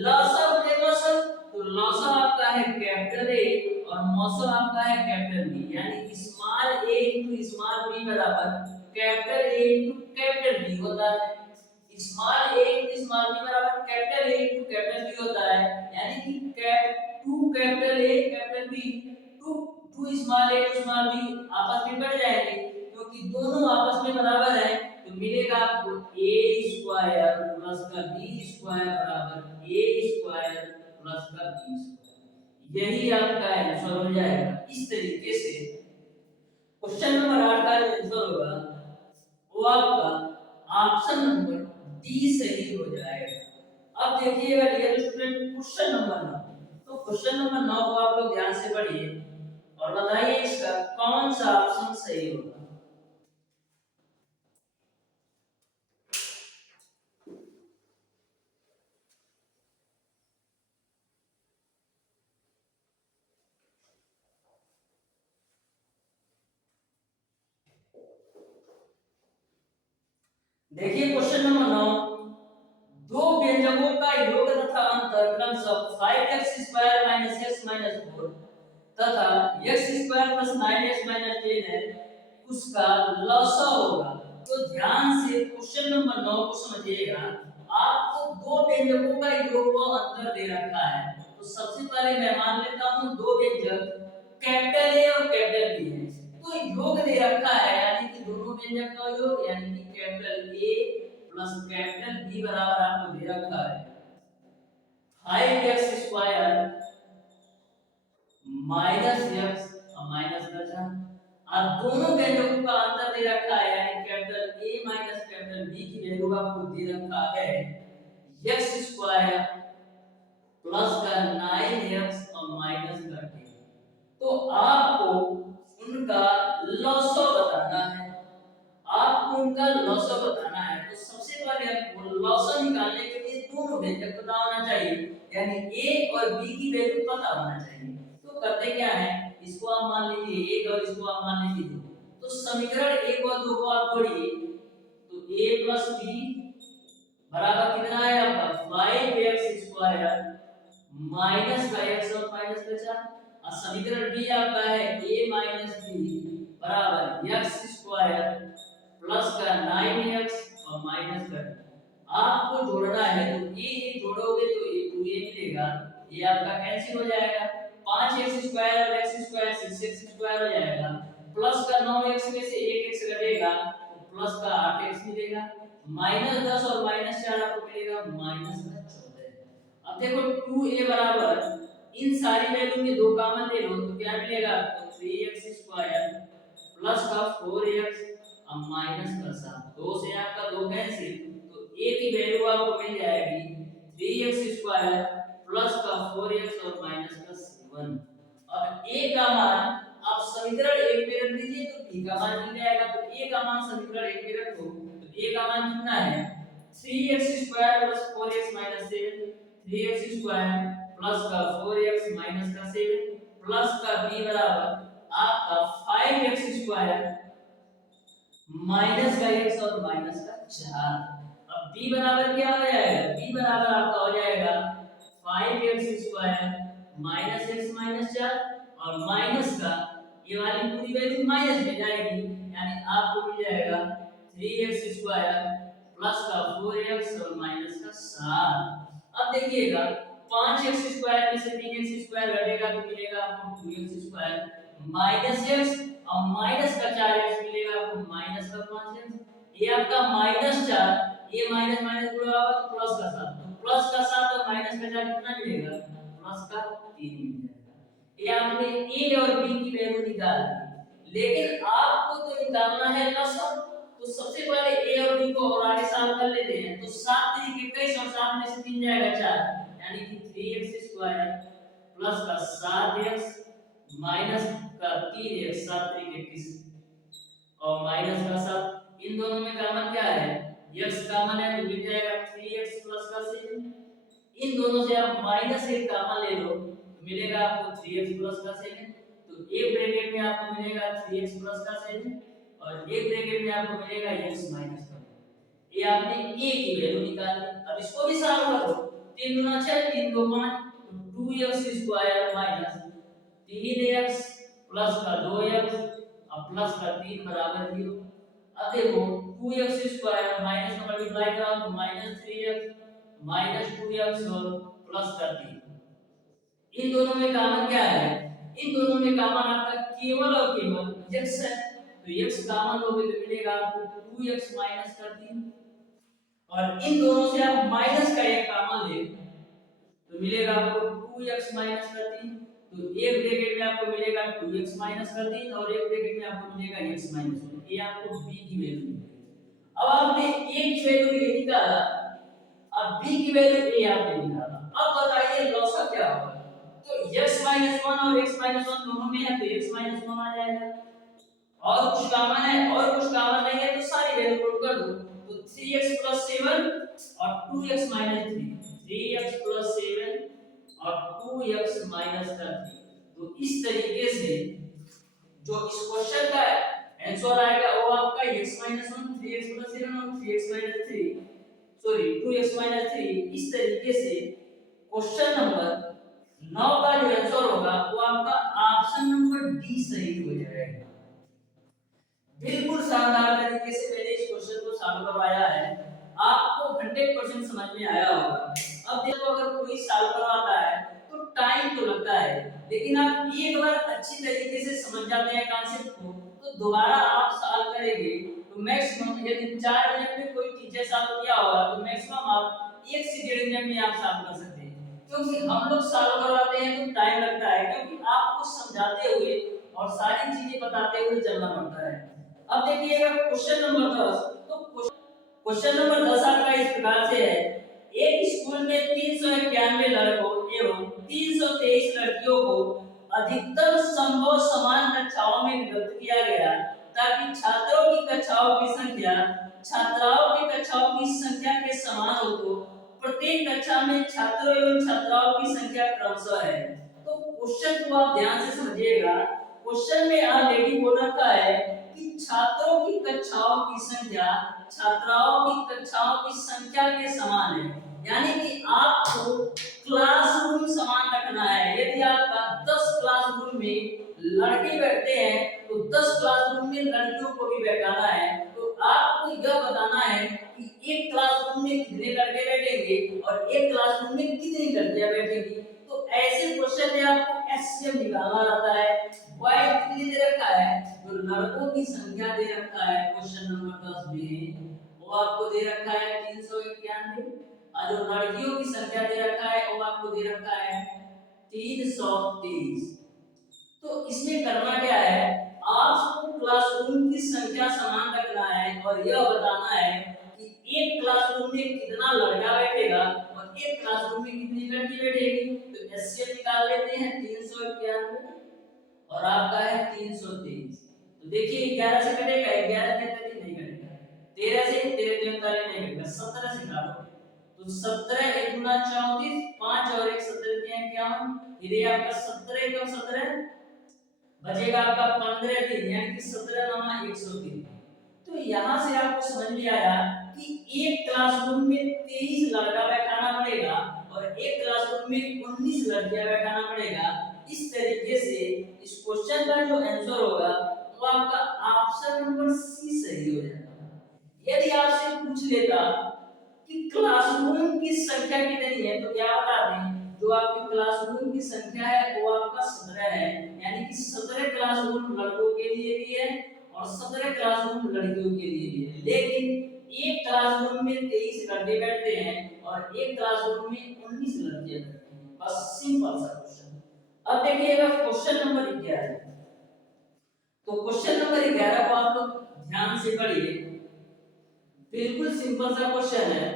लॉसव गुणित लॉसव। तो लॉसव आपका है कैपिटल ए और मोसव आपका है कैपिटल बी, यानी small a into small b बराबर capital A into capital B होता है। Small a into small b बराबर capital A into capital B होता है, यानी कि two capital A capital B two small a two small b आपस में कट जाएंगे क्योंकि दोनों आपस में बराबर है। तो मिलेगा आपको a स्क्वायर प्लस का b स्क्वायर बराबर a स्क्वायर प्लस का b स्क्वायर। यही आपका आंसर हो जाएगा। इस तरीके से क्वेश्चन नंबर 8 का आंसर होगा वो आपका ऑप्शन नंबर डी सही हो जाएगा। अब देखिएगा डियर स्टूडेंट क्वेश्चन नंबर 9। तो क्वेश्चन नंबर 9 को आप लोग ध्यान से पढ़िए और बताइए इसका कौन सा ऑप्शन सही होगा। देखिए क्वेश्चन नंबर 9, दो व्यंजकों का योग तथा अंतर क्रमशः 5x² - x - 4 तथा x² + 9x - 10 है, उसका लॉसव होगा। तो ध्यान से क्वेश्चन नंबर 9 को समझिएगा। आपको दो व्यंजकों का योग व अंतर दे रखा है। तो सबसे पहले मैं मान लेता हूं दो व्यंजक कैपिटल A और कैपिटल B है। तो योग दे रखा है, यानी कि दोनों व्यंजक का योग यानी कि capital A plus capital B बराबर आपको दे रखा है 5x² माइनस x और माइनस बचा। अब दोनों वैल्यू का अंतर दे रखा है, यानी capital A minus capital B की वैल्यू आपको दे रखा है x² प्लस का 9x और माइनस का 10। तो आपको उनका लॉसव बताना है। आपको उनका लॉसव बताना है। तो सबसे पहले आपको लॉसव निकालने के लिए दोनों व्यंजक पता होना चाहिए, यानी a और b की वैल्यू पता होना चाहिए। तो करते क्या है, इसको आप मान लीजिए 1 और इसको आप मान लीजिए 2। तो समीकरण 1 और 2 को आप जोड़िए तो a + b बराबर कितना है आपका 5x² माइनस का x और माइनस बचा। और समीकरण b आपका है a - b बराबर x² प्लस का 9x और माइनस का। आपको जोड़ना है तो a जोड़ोगे तो a 2a मिलेगा, ये आपका कैंसिल हो जाएगा। 5x² और x² 6x² हो जाएगा, प्लस का 9x में से 1x घटेगा तो प्लस का 8x मिलेगा, -10 और -4 आपको मिलेगा -14। अब देखो 2a बराबर इन सारी वैल्यू में दो कॉमन ले लो तो क्या मिलेगा आपको 3x² प्लस का 4x और माइनस का 7। 2 से आपका 2 कैंसिल तो a की वैल्यू आपको मिल जाएगी 3x² प्लस का 4x और माइनस का 7। अब a का मान आप समीकरण 1 में रख दीजिए तो ए का मान मिल जाएगा। तो ए का मान समीकरण 1 में रखो, तो ए का मान कितना है 3x square plus 4x minus 7, 3x square plus का 4x माइनस का 7 प्लस का b बराबर आपका 5x स्क्वायर माइनस का x और माइनस का 4। अब b बराबर क्या हो जाएगा, b बराबर आपका हो जाएगा 5x square minus x minus 4 और माइनस का ये वाली पूरी वैल्यू माइनस में जाएगी, यानी आपको मिल जाएगा 3x स्क्वायर प्लस का 4x और माइनस का 7। अब देखिएगा 5x स्क्वायर में से 3x स्क्वायर घटेगा तो मिलेगा आपको 2x स्क्वायर माइनस x और माइनस का 4x मिलेगा आपको माइनस का 5x। ये आपका माइनस 4, ये माइनस माइनस जुड़ा होगा तो प्लस का 7, तो प्लस का 7 और माइनस का 4 कितना मिलेगा, प्लस का 3 मिल जाएगा। ये आपने a और b की वैल्यू निकाल दी, लेकिन आपको तो निकालना है लसम। तो सबसे पहले a और b को और आगे सॉल्व कर लेते हैं। तो 7 3 21 और 7 में से 3 जाएगा 4, यानी कि 3x स्क्वायर प्लस का 7x माइनस का 3x 7 3 21 और माइनस का 7, इन दोनों में कॉमन क्या है, x कॉमन है तो मिल जाएगा 3x प्लस का 7। इन दोनों से आप माइनस 1 कॉमन ले लो तो मिलेगा आपको 3x प्लस का 7। तो एक ब्रैकेट में आपको मिलेगा 3x प्लस का 7 और एक ब्रैकेट में आपको मिलेगा x माइनस का। ये आपने a की वैल्यू निकाली। अब इसको भी सॉल्व करो, 3 गुना 6 3 2 5, तो 2x square minus 3x plus का 2x और प्लस का 3 बराबर 0। अब देखो 2x स्क्वायर माइनस का मल्टीप्लाई करो तो माइनस 3x माइनस 2x और प्लस का 3। इन दोनों में कॉमन क्या है, इन दोनों में कॉमन आपका केवल और केवल x है, तो x कॉमन लोगे तो मिलेगा आपको 2x माइनस का 3 और इन दोनों से आप माइनस का एक कॉमन ले तो मिलेगा आपको 2x माइनस का 3। तो एक ब्रैकेट में आपको मिलेगा 2x माइनस का 3 और एक ब्रैकेट में आपको मिलेगा x माइनस का 3। ये आपको b की वैल्यू मिलेगी। अब आपने a की वैल्यू ये निकाला, अब b की वैल्यू a आपने निकाला। अब बताइए लॉसा क्या होगा, तो x माइनस 1 और x माइनस 1 दोनों में है तो x माइनस 1 आ जाएगा, और कुछ कॉमन है और कुछ कॉमन नहीं है तो सारी वैल्यू पुट कर दो। तो 3x प्लस 7 और 2x माइनस 3, 3x प्लस 7 और 2x माइनस 3। तो इस तरीके से जो इस क्वेश्चन का आंसर आएगा वो आपका x माइनस 1 3x प्लस 7 और 3x minus 3 sorry 2x minus 3। इस तरीके से क्वेश्चन नंबर 9 का जो आंसर होगा वो आपका ऑप्शन नंबर डी सही हो जाएगा। बिल्कुल शानदार तरीके से मैंने इस क्वेश्चन को सॉल्व करवाया है, आपको 100% समझ में आया होगा। अब देखो अगर कोई सॉल्व करवाता है तो टाइम तो लगता है, लेकिन आप एक बार अच्छी तरीके से समझ जाते हैं कॉन्सेप्ट को तो दोबारा आप सॉल्व करेंगे तो मैक्सिमम यदि 4 मिनट में कोई टीचर सॉल्व किया होगा तो मैक्सिमम आप 1 से 1.5 मिनट में आप सॉल्व कर सकते हैं। क्योंकि हम लोग सॉल्व करवाते हैं तो टाइम लगता है, क्योंकि आपको समझाते हुए और सारी चीजें बताते हुए चलना पड़ता है। अब देखिएगा क्वेश्चन नंबर 10, तो क्वेश्चन नंबर 10 आपका इस प्रकार से है, एक स्कूल में 391 लड़कों एवं 323 लड़कियों को अधिकतम संभव समान कक्षाओं में विभक्त किया गया ताकि छात्रों की कक्षाओं की संख्या छात्राओं की कक्षाओं की संख्या के समान हो। तो प्रत्येक कक्षा में छात्रों एवं छात्राओं की संख्या क्रमशः है। तो क्वेश्चन को आप ध्यान से समझिएगा। क्वेश्चन में ऑलरेडी बोल रखा है कि छात्रों की कक्षाओं की संख्या छात्राओं की कक्षाओं की संख्या के समान है, यानी कि आपको क्लासरूम समान रखना है। यदि आपका 10 क्लासरूम में लड़के बैठते हैं तो 10 क्लासरूम में लड़कियों को भी बैठाना है। तो आपको यह बताना है कि एक क्लासरूम में कितने लड़के बैठेंगे और एक क्लासरूम में कितनी लड़कियां बैठेंगी। तो ऐसे क्वेश्चन में आपको एचसीएफ निकालना रहता है। वाई कितनी दे रखा है, तो लड़कों की संख्या दे रखा है क्वेश्चन नंबर 10 में, वो आपको दे रखा है 391 और जो लड़कियों की संख्या दे रखा है वो आपको दे रखा है 323। तो इसमें करना क्या है, आपको क्लासरूम की संख्या समान रखना है और यह बताना है कि एक क्लासरूम में कितना लड़का बैठेगा और एक क्लासरूम में कितनी लड़की बैठेगी। तो एचसीएफ निकाल लेते हैं 391 और आपका है 323। तो देखिए 11 से कटेगा 11 33 नहीं कटेगा, 13 से 13 43 नहीं कटेगा, 17 से काटो तो 17 एक गुना 34, 5 और 1 17 दिया 51, फिर ये आपका 17 एकम 17 बचेगा आपका 15 दिन यानी कि 17 9 103। तो यहाँ से आपको समझ में आया कि एक क्लासरूम में 23 लड़का बैठाना पड़ेगा और एक क्लासरूम में 19 लड़कियां बैठाना पड़ेगा। इस तरीके से इस क्वेश्चन का जो आंसर होगा वो आपका ऑप्शन नंबर सी सही हो जाएगा। यदि आपसे पूछ लेता कि क्लासरूम की संख्या कितनी है तो क्या बता दें, जो आपकी क्लासरूम की संख्या है वो आपका 17 है, यानी कि 17 क्लासरूम लड़कों के लिए भी है और 17 क्लासरूम लड़कियों के लिए भी है। लेकिन एक क्लासरूम में 23 लड़के बैठते हैं और एक क्लासरूम में 19 लड़कियां बैठती हैं। बस सिंपल सा क्वेश्चन। अब देखिएगा क्वेश्चन नंबर 11। तो क्वेश्चन नंबर 11 को आप लोग ध्यान से पढ़िए, बिल्कुल सिंपल सा क्वेश्चन है।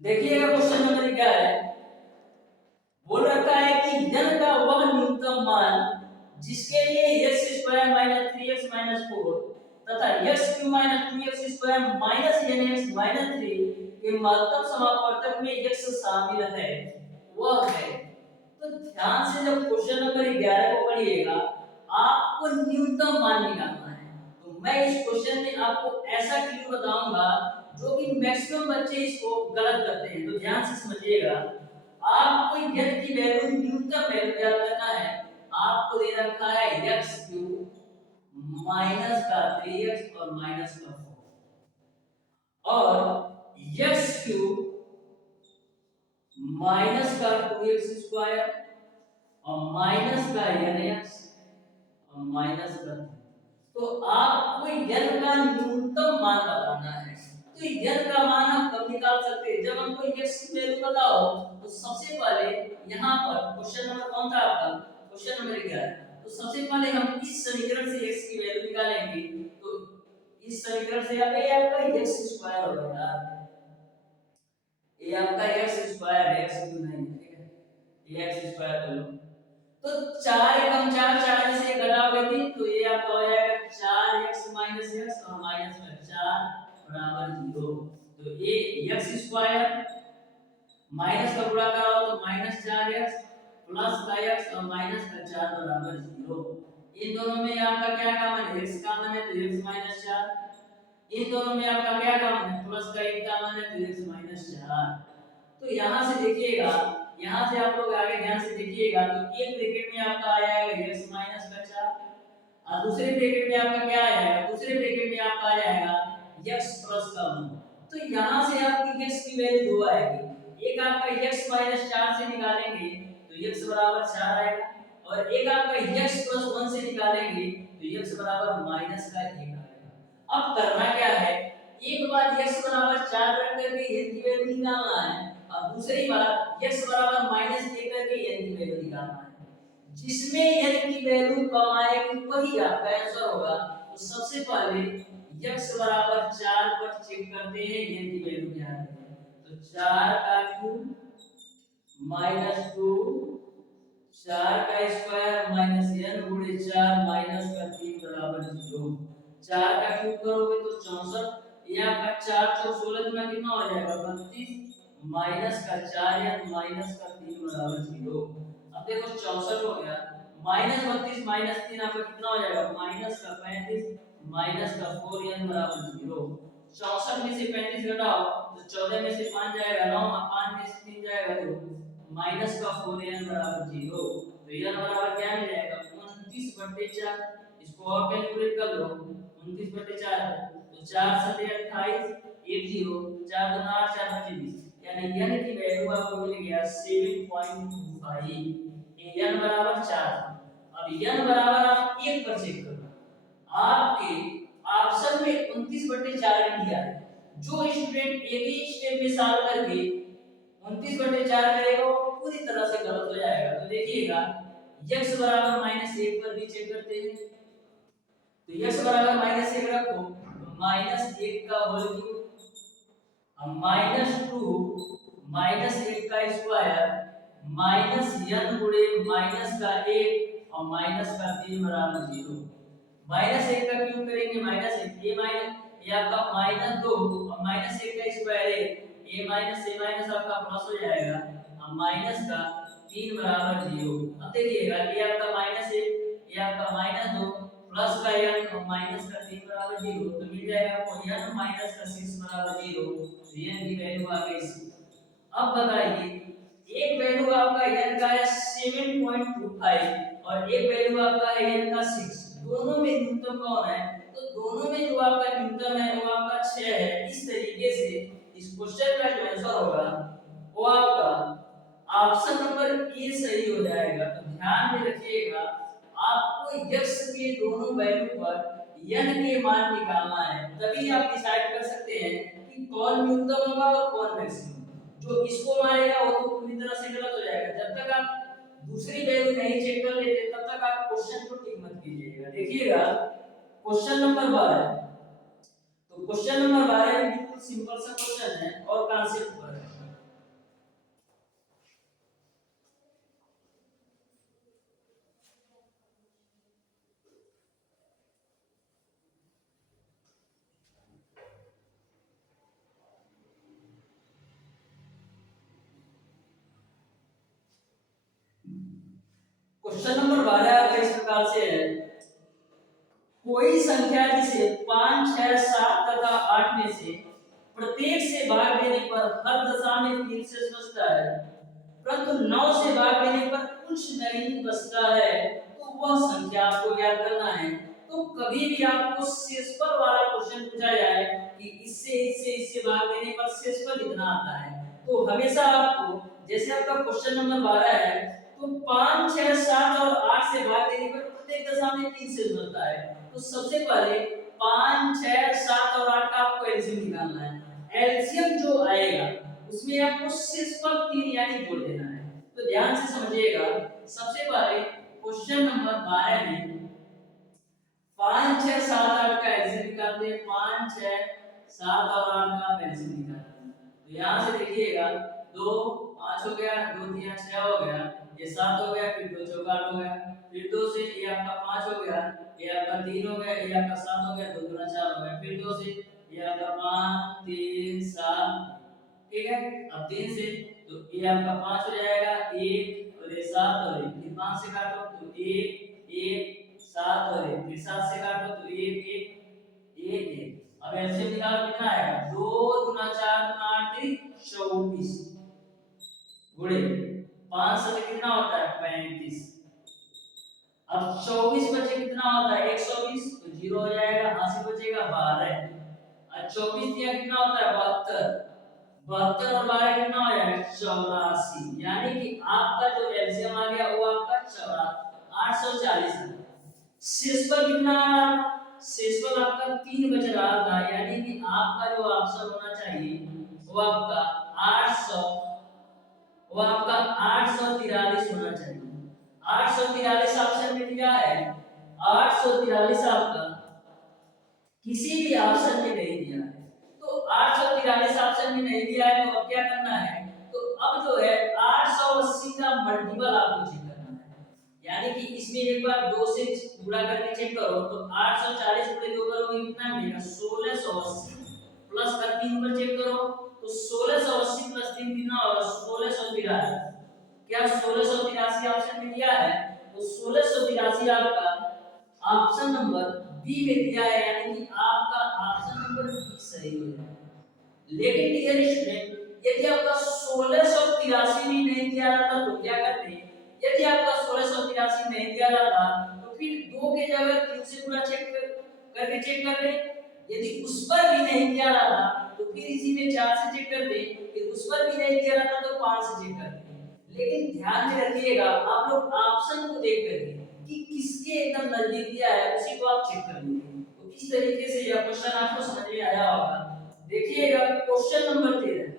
देखिएगा क्वेश्चन नंबर 11 बोल रखा है कि n का वह न्यूनतम मान जिसके लिए x² - 3x - 4 तथा x³ - 2x² - nx - 3 के महत्तम समापवर्तक में x शामिल है वह है। तो ध्यान से जब क्वेश्चन नंबर 11 को पढ़िएगा आपको न्यूनतम मान निकालना है। तो मैं इस क्वेश्चन में आपको ऐसा क्लू बताऊंगा जो कि मैक्सिमम बच्चे इसको गलत करते हैं। तो ध्यान से समझिएगा, आपको n की वैल्यू न्यूनतम वैल्यू याद करना है। आपको दे रखा है x³ माइनस का 3x और माइनस का 4 और x³ माइनस का 2x² और माइनस का nx और माइनस का 3। तो आपको n का न्यूनतम मान बताना है। तो n का मान हम कब निकाल सकते हैं, जब हमको x की वैल्यू पता हो। तो सबसे पहले यहाँ पर क्वेश्चन नंबर कौन था आपका, क्वेश्चन नंबर 11। तो सबसे पहले हम इस समीकरण से x की वैल्यू निकालेंगे। तो इस समीकरण से आपका x² हो जाएगा, ये आपका x² है, x³ नहीं, ठीक है, ये x² कर लो। तो 4 एकम 4 4 में से घटाओगे 3 तो ये आपका हो जाएगा 4x - x और माइनस का 4 बराबर 0। तो ये x² माइनस का गुणा करो तो -4x प्लस का x और माइनस का 4 बराबर 0। इन दोनों में आपका क्या कॉमन है, x कॉमन है तो x - 4। इन दोनों में आपका क्या कॉमन है, प्लस का 1 कॉमन है तो x - 4। तो यहां से देखिएगा, यहां से आप लोग आगे ध्यान से देखिएगा तो एक ब्रैकेट में आपका आ जाएगा x माइनस का 4 और दूसरे ब्रैकेट में आपका क्या आ जाएगा, दूसरे ब्रैकेट में आपका आ जाएगा x प्लस का 1। तो यहां से आपकी x की वैल्यू 2 आएगी। एक आपका x माइनस 4 से निकालेंगे तो x बराबर 4 आएगा और एक आपका x प्लस 1 से निकालेंगे तो x बराबर माइनस का 1 आएगा। अब करना क्या है, एक बार x बराबर 4 रख करके n की वैल्यू निकालना है और दूसरी बार x बराबर -1 करके n की वैल्यू निकालना है। जिसमें n की वैल्यू कम आएगी वही आपका आंसर होगा। तो सबसे पहले x बराबर 4 पर चेक करते हैं n की वैल्यू क्या है। तो 4 का क्यूब -2 4 का स्क्वायर माइनस n गुणे 4 माइनस का 3 बराबर 0। 4 का क्यूब करोगे तो 64, ये आपका 4 4 16 गुना कितना हो जाएगा 32 माइनस का 4n माइनस का 3 बराबर 0। अब देखो 64 हो गया -32 माइनस 3 आपका कितना हो जाएगा माइनस का 35 माइनस का 4n बराबर 0। 64 में से 35 घटाओ तो 14 में से 5 जाएगा 9 और 5 में से 3 जाएगा 2 माइनस का 4n बराबर 0। तो n बराबर क्या मिल जाएगा 29/4। इसको और कैलकुलेट कर लो 29/4 तो 4 7 28 1 0 4 2 8 4 25 यानी n की वैल्यू आपको मिल गया 7.25। ये n बराबर 4। अब n बराबर आप 1 पर चेक करो, आपके ऑप्शन में 29/4 दिया है। जो स्टूडेंट एक ही स्टेप में सॉल्व करके 29/4 करेगा वो पूरी तरह से गलत हो जाएगा। तो देखिएगा x बराबर -1 पर भी चेक करते हैं। तो x बराबर -1 रखो तो -1 का होल क्यूब अब -2 -1 का स्क्वायर माइनस n गुणे माइनस का 1 और माइनस का 3 बराबर 0। माइनस 1 का क्यूब करेंगे माइनस 1, ये आपका माइनस 2 और माइनस 1 का स्क्वायर है a माइनस आपका प्लस हो जाएगा और माइनस का 3 बराबर 0। अब देखिएगा ये आपका माइनस 1, ये आपका माइनस 2 प्लस का n और माइनस का 3 बराबर 0, तो मिल जाएगा आपको n माइनस का 6 बराबर 0। तो n की वैल्यू आ गई 6। अब बताइए एक वैल्यू आपका n का है 7.25 और एक वैल्यू आपका है n का 6, दोनों में न्यूनतम कौन है? तो दोनों में जो आपका न्यूनतम है वो आपका 6 है। इस तरीके से इस क्वेश्चन का जो आंसर होगा वो आपका ऑप्शन नंबर ए सही हो जाएगा। तो ध्यान में रखिएगा आपको x के दोनों वैल्यू पर n के मान निकालना है, तभी आप डिसाइड कर सकते हैं कि कौन न्यूनतम होगा और कौन मैक्सिमम। जो इसको मारेगा वो तो पूरी तरह से गलत हो जाएगा। जब तक आप दूसरी वैल्यू नहीं चेक कर लेते तब तक आप क्वेश्चन को टिक मत कीजिएगा। देखिएगा क्वेश्चन नंबर 12, तो क्वेश्चन नंबर 12 में बिल्कुल सिंपल सा क्वेश्चन है और कॉन्सेप्ट पर है। क्वेश्चन नंबर 12 आपका इस प्रकार से है, कोई संख्या जिसे 5, 6, 7 तथा 8 में से प्रत्येक से भाग देने पर हर दशा में 3 से बचता है, परंतु 9 से भाग देने पर कुछ नहीं बचता है, तो वह संख्या आपको याद करना है। तो कभी भी आपको शेषफल वाला क्वेश्चन पूछा जाए कि इससे भाग देने पर शेषफल कितना आता है, तो हमेशा आपको जैसे आपका क्वेश्चन नंबर 12 है तो 5, 6, 7 और 8 से भाग देने पर प्रत्येक दशा में 3 से बचता है। तो सबसे पहले 5, 6, 7 और 8 का आपको एलसीएम निकालना है। एलसीएम जो आएगा उसमें आपको शेषफल 3 यानी जोड़ देना है। तो ध्यान से समझिएगा, सबसे पहले क्वेश्चन नंबर 12 में 5, 6, 7, 8 का एलसीएम निकालते हैं। 5, 6, 7 और 8 का एलसीएम निकालते हैं। तो यहाँ से देखिएगा 2, 5 हो गया, 2, 3, 6 हो गया, ये 7 हो गया, फिर 2 चौका 8 हो गया, फिर 2 से ये आपका 5 हो गया, ये आपका 3 हो गया, ये आपका 7 हो गया, 2 गुना 4 हो गया, फिर 2 से ये आपका 5, 3, 7, ठीक है। अब 3 से तो ये आपका 5 हो जाएगा, 1 और ये 7 और 1, फिर 5 से काटो तो 1, 1, 7 और 1, फिर 7 से काटो तो 1, 1, 1, 1। अब एलसीएम निकालो कितना आएगा, 2 गुना 4 गुना 8 24 गुणे 5 से कितना होता है 35। अब 24 बचे कितना होता है 120, तो 0 हो जाएगा, हां से बचेगा 12। और 24 दिया कितना होता है 72, 72 और 12 कितना हो जाएगा 84, यानी कि आपका जो एलसीएम आ गया वो आपका 840 है। शेषफल कितना आ रहा था, शेषफल आपका 3 बच रहा था, यानी कि आपका जो ऑप्शन होना चाहिए वो आपका 800, वो आपका 843 होना चाहिए। 843 ऑप्शन में दिया है, 843 आपका किसी भी ऑप्शन में नहीं दिया है। तो 843 ऑप्शन में नहीं दिया है तो अब क्या करना है, तो अब जो है 880 का मल्टीपल आपको चेक करना है, यानी कि इसमें एक बार 2 से गुणा करके चेक करो तो 840 गुणे 2 करोगे कितना मिलेगा 1680, प्लस का 3 पर चेक करो तो 1680 प्लस 3 कितना होगा 1683। क्या 1683 ऑप्शन में दिया है, तो 1683 आपका ऑप्शन नंबर बी में दिया है, यानी कि आपका ऑप्शन नंबर बी सही हो जाएगा। लेकिन डियर स्टूडेंट यदि आपका 1683 भी नहीं दिया रहता तो क्या करते, यदि आपका 1683 नहीं दिया रहता तो फिर 2 के जगह 3 से गुणा करके चेक कर ले, यदि उस पर भी नहीं दिया रहता तो फिर इसी में 4 से चेक करते, फिर उस पर भी नहीं दिया रहता तो 5 से चेक करते। लेकिन ध्यान में रखिएगा आप लोग ऑप्शन को देख करके कि किसके एकदम नजदीक दिया है उसी को आप चेक कर लीजिए। तो इस तरीके से यह क्वेश्चन आपको समझ में आया होगा। देखिएगा क्वेश्चन नंबर 13,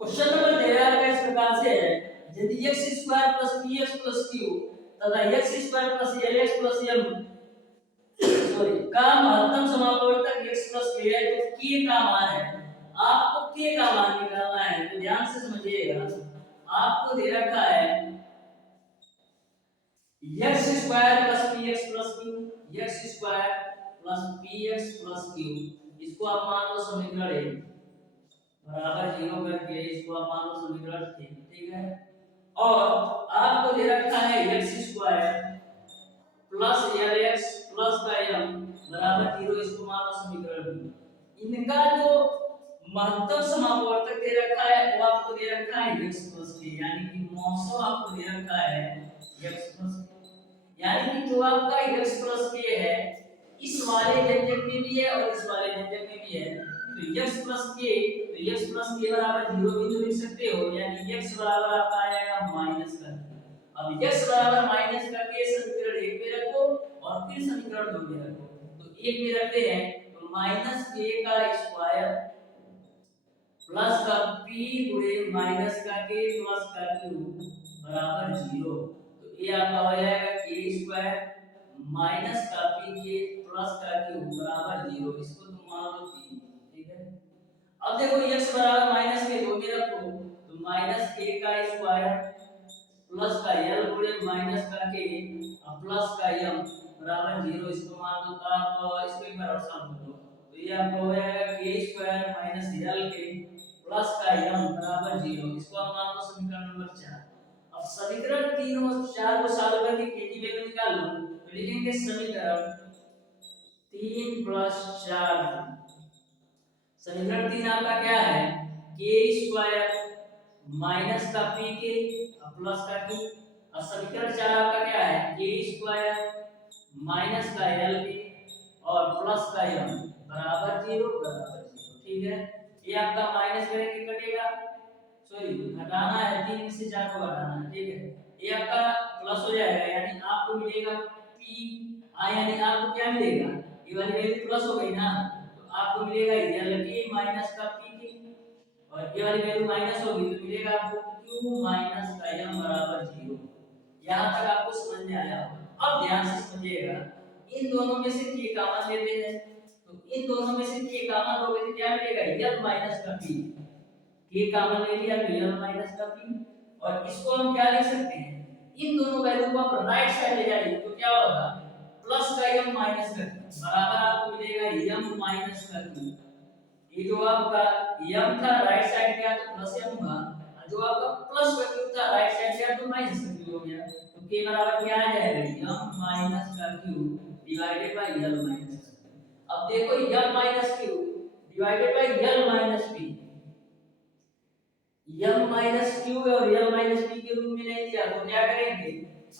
क्वेश्चन नंबर 13 का इस प्रकार से है, यदि x² + px + q तथा x square plus lx plus m sorry का महत्तम समापवर्तक x प्लस k है तो k का मान है। आपको k का मान निकालना है तो ध्यान से समझिएगा। आपको दे रखा है x square plus px plus q, x square plus px plus q, इसको आप मान लो समीकरण 1 बराबर 0 करके इसको आप मान लो समीकरण 3, ठीक है। और आपको दे रखा है x square plus lx plus का m बराबर 0, इसको मान लो समीकरण 2। इनका जो महत्तम समापवर्तक दे रखा है वो आपको दे रखा है x प्लस k, यानी कि मौसम आपको दे रखा है x प्लस k, यानी कि जो आपका x प्लस k है इस वाले व्यंजक में भी है और इस वाले व्यंजक में भी है। तो x प्लस k बराबर 0 भी तो लिख सकते हो, यानी x बराबर आपका आएगा माइनस का k। अब x बराबर माइनस का k समीकरण 1 में रखो और फिर समीकरण 2 में रखो। तो 1 में रखते हैं तो माइनस k का स्क्वायर प्लस का p गुणे माइनस का k प्लस का q बराबर 0। तो ये आपका हो जाएगा k स्क्वायर माइनस का p k प्लस का q बराबर 0, इसको तुम मान लो 3, ठीक है। अब देखो x बराबर माइनस के 2 में रखो तो माइनस k का स्क्वायर प्लस का l गुणे माइनस का k प्लस का m बराबर 0, इसको मान लो। तो आप इसको एक बार और सॉल्व कर लो तो ये आपको हो जाएगा k square minus l k plus का m बराबर 0, इसको आप मान लो समीकरण नंबर 4। अब समीकरण 3 और 4 को सॉल्व करके k की वैल्यू निकाल लो तो लिखेंगे समीकरण 3 प्लस 4। समीकरण 3 आपका क्या है k स्क्वायर माइनस का pk प्लस का q, और समीकरण 4 आपका क्या है k स्क्वायर माइनस का lk और प्लस का m बराबर 0, ठीक है। ये आपका माइनस करेंगे कटेगा, सॉरी घटाना है, 3 में से 4 को घटाना है, ठीक है। ये आपका प्लस हो जाएगा, यानी आपको मिलेगा p यानी आपको क्या मिलेगा, ये वाली वैल्यू प्लस हो गई ना, तो आपको मिलेगा lk माइनस का pk और ये वाली वैल्यू माइनस होगी तो मिलेगा आपको q माइनस का m बराबर 0। यहां तक आपको समझ में आया होगा। अब ध्यान से समझिएगा, इन दोनों में से k कॉमन लेते हैं तो इन दोनों में से k कॉमन लोगे तो क्या मिलेगा l माइनस का p, k कॉमन ले लिया तो l माइनस का p, और इसको हम क्या लिख सकते हैं, इन दोनों वैल्यू को आप राइट साइड ले जाइए तो क्या होगा प्लस का m माइनस का q बराबर आपको मिलेगा m माइनस का q। ये जो आपका m था राइट साइड गया तो प्लस m होगा, और जो आपका प्लस का q था राइट साइड गया तो माइनस का q हो गया। तो k बराबर क्या आ जाएगा m माइनस का q divided by l minus का q। अब देखो m minus q divided by l minus p, m minus q और l माइनस p के रूप में नहीं दिया तो क्या करेंगे,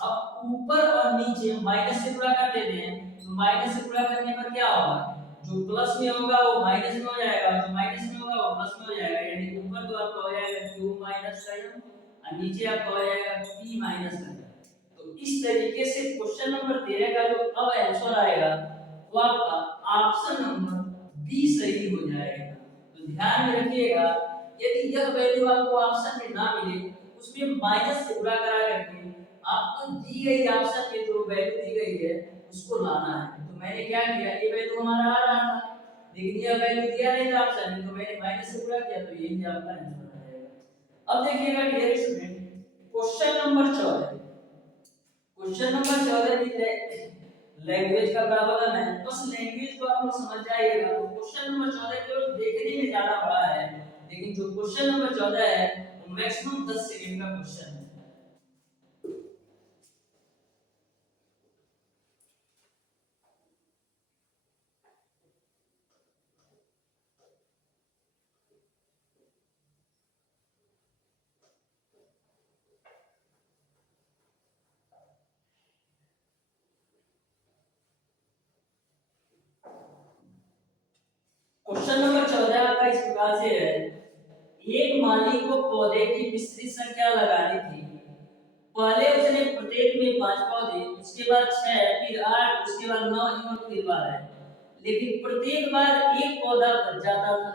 अब ऊपर और नीचे माइनस से गुणा कर देते हैं तो माइनस से गुणा करने पर क्या होगा, जो प्लस में होगा वो माइनस में हो जाएगा, जो माइनस में होगा वो प्लस में हो जाएगा, यानी ऊपर तो आपका हो जाएगा q माइनस का m और नीचे आपका हो जाएगा p माइनस का m। तो इस तरीके से क्वेश्चन नंबर 13 का जो अब आंसर आएगा वो आपका ऑप्शन नंबर बी सही हो जाएगा। तो ध्यान में रखिएगा, यदि यह वैल्यू आपको ऑप्शन में ना मिले उसमें माइनस से गुणा करा करके आपको दी गई ऑप्शन में जो वैल्यू दी गई है उसको लाना है। तो मैंने क्या किया, ये वैल्यू हमारा आ रहा था लेकिन यह वैल्यू दिया नहीं था ऑप्शन में तो मैंने माइनस से गुणा किया तो यही आपका आंसर आ जाएगा। अब देखिएगा dear student, question number 14, question number 14 भी लैंग्वेज का प्रावधान है, बस लैंग्वेज को आप लोग समझ जाइएगा। तो क्वेश्चन नंबर 14 केवल देखने में ज्यादा बड़ा है लेकिन जो क्वेश्चन नंबर 14 है वो मैक्सिमम 10 सेकंड का क्वेश्चन है। क्वेश्चन नंबर 14 आपका इस प्रकार से है, एक माली को पौधे की विस्तृत संख्या लगानी थी। पहले उसने प्रत्येक में 5 पौधे, उसके बाद 6, फिर 8, उसके बाद 9 एवं फिर 12, लेकिन प्रत्येक बार एक पौधा बच जाता था।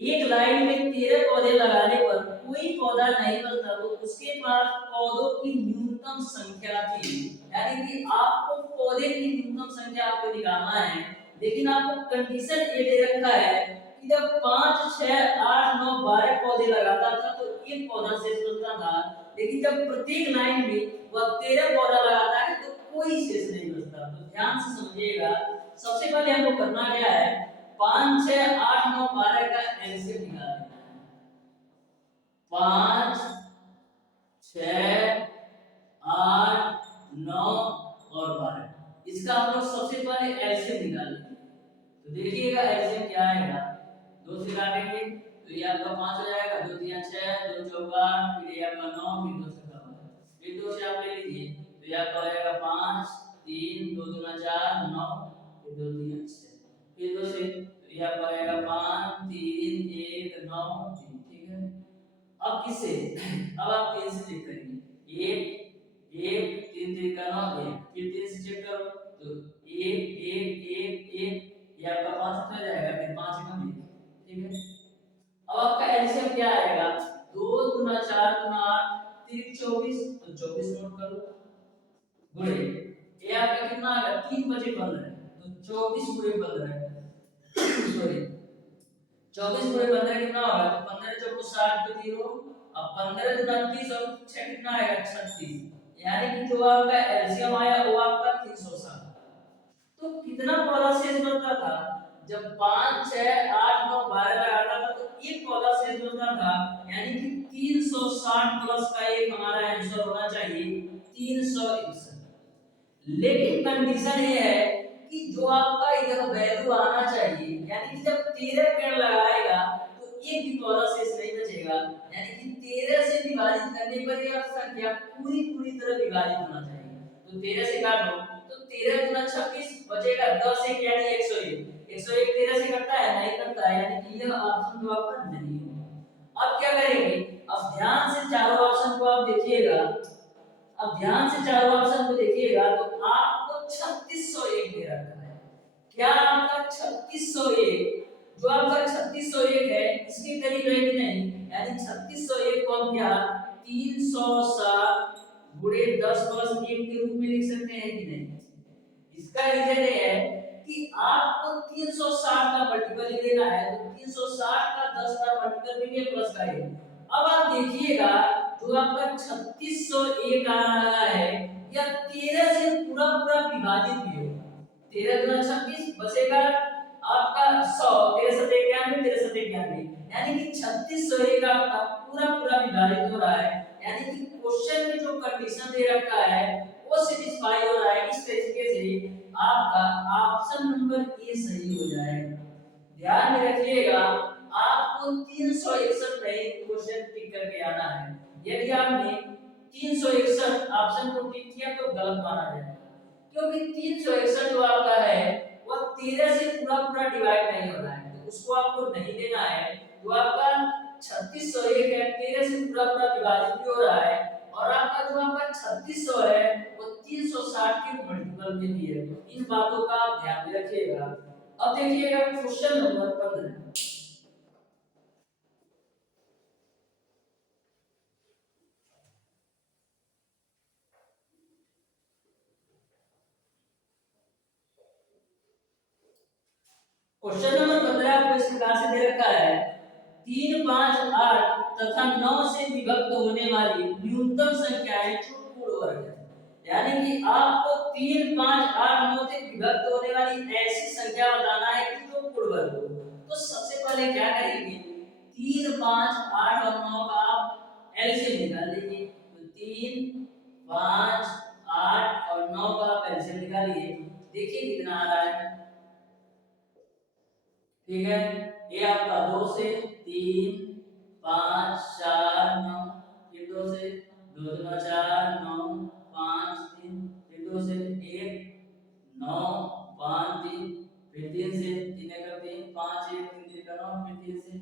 एक लाइन में 13 पौधे लगाने पर कोई पौधा नहीं बचता तो उसके पास पौधों की न्यूनतम न्यूनतम संख्या थी, यानी कि आपको पौधे की न्यूनतम संख्या आपको निकालना है, लेकिन आपको कंडीशन ये दे रखा है कि जब 5 6 8 9 12 पौधे लगाता था तो एक पौधा शेष बचता था, लेकिन जब प्रत्येक लाइन में वह 13 पौधा लगाता है तो कोई शेष नहीं बचता। तो ध्यान से समझिएगा, सबसे पहले हमको करना क्या है, 5 6 8 9 12 का एलसीएम निकालना है। 5 6 8 9 और 12, इसका हम लोग सबसे पहले एलसीएम निकालेंगे। तो देखिएगा एलसीएम क्या आएगा, 2 से काटेंगे तो ये आपका 5 हो जाएगा, 2 3 6, 2 चौका 8, फिर ये आपका 9, फिर 2 छक्का 12, फिर 2 से आप ले लीजिए तो ये आपका हो जाएगा 5 3 2 दूना 4 9, फिर 2 3 6, फिर 2 से तो ये आपका हो जाएगा 5 3 1 9 3, ठीक है। अब किससे, अब आप 3 से चेक करेंगे, 1 1 3 3 का 9 1, फिर 3 से चेक करो तो 1 1 1 1, ये आपका 5 हो जाएगा, फिर 5 का 1, ठीक है। अब आपका एलसीएम क्या आएगा, 2 गुना 4 गुना 8 3 24, तो 24 नोट कर लो, गुणे ये आपका कितना आ गया, 3 बचे 15, तो 24 गुणे 15 सॉरी 24 गुणे 15 कितना होगा, तो 15 चौको 60 पे 0, अब 15 गुना 30 और 6 कितना आएगा 36, यानी कि जो आपका एलसीएम आया वो आपका 360। तो कितना पौधा शेष बचता था, जब 5 6 8 9 12 लगाता था तो एक पौधा शेष बचता था, यानी कि 360 प्लस का एक हमारा आंसर होना चाहिए 361। लेकिन कंडीशन ये है कि जो आपका इधर वैल्यू आना चाहिए, यानी कि जब 13 पेड़ लगाएगा तो एक भी पौधा शेष नहीं बचेगा, यानी कि 13 से विभाजित करने पर यह संख्या पूरी पूरी तरह विभाजित होना चाहिए। तो 13 से काटो तो 13 गुना 26 बचेगा 10 1 यानी 101, 101 13 से कटता है नहीं कटता है, यानी कि यह ऑप्शन जो आपका नहीं है। अब क्या करेंगे, अब ध्यान से चारों ऑप्शन को आप देखिएगा, अब ध्यान से चारों ऑप्शन को देखिएगा तो आपको 3601 दे रखा है, क्या आपका 3601, जो आपका 3601 है इसके करीब है कि नहीं, यानी 3601 को हम क्या 360 गुणे 10 प्लस 1 के रूप में लिख सकते हैं कि नहीं। इसका रीजन ये है कि आपको 360 का मल्टीपल लेना है, तो 360 का 10 का मल्टीपल भी प्लस का है। अब आप देखिएगा जो आपका 3601 आ रहा है या 13 से पूरा पूरा विभाजित भी होगा, 13 गुना 26 बचेगा आपका 100, 13 सते 91, 13 सते 91, यानी कि 3601 आपका पूरा पूरा विभाजित हो रहा है, यानी कि क्वेश्चन में जो कंडीशन दे रखा है वो सेटिस्फाई हो रहा है। इस तरीके से आपका ऑप्शन नंबर ए सही हो जाएगा। ध्यान में रखिएगा, आपको 361 नहीं क्वेश्चन टिक करके आना है। यदि आपने 361 ऑप्शन को टिक किया तो गलत माना जाएगा, क्योंकि 361 जो आपका है वो 13 से पूरा पूरा डिवाइड नहीं हो रहा है, तो उसको आपको नहीं देना है। जो आपका 3601 है 13 से पूरा पूरा विभाजित भी हो रहा है, और आपका जो आपका 3600 है वो 360 के मल्टीपल में भी है। तो इन बातों का आप ध्यान में रखिएगा। अब देखिएगा क्वेश्चन नंबर 15, क्वेश्चन नंबर 15 आपको इस प्रकार से दे रखा है, 3 5 8 तथा 9 से विभक्त होने वाली न्यूनतम संख्याएं जो पूर्ण वर्ग है, यानी कि आपको 3 5 8 9 से विभक्त होने वाली ऐसी संख्या बताना है कि जो पूर्ण वर्ग हो। तो सबसे पहले क्या करेंगे, 3 5 8 और 9 का आप एलसीएम निकाल लीजिए, तो 3 5 8 और 9 का आप एलसीएम निकालिए, देखिए कितना आ रहा है, ठीक है। ये आपका 2 से 3 5 4 9, फिर 2 से 2 2 4 9 5 3, फिर 2 से 1 9 5 3, फिर 3 से 3 का 3 5 1 3 3 का 9, फिर 3 से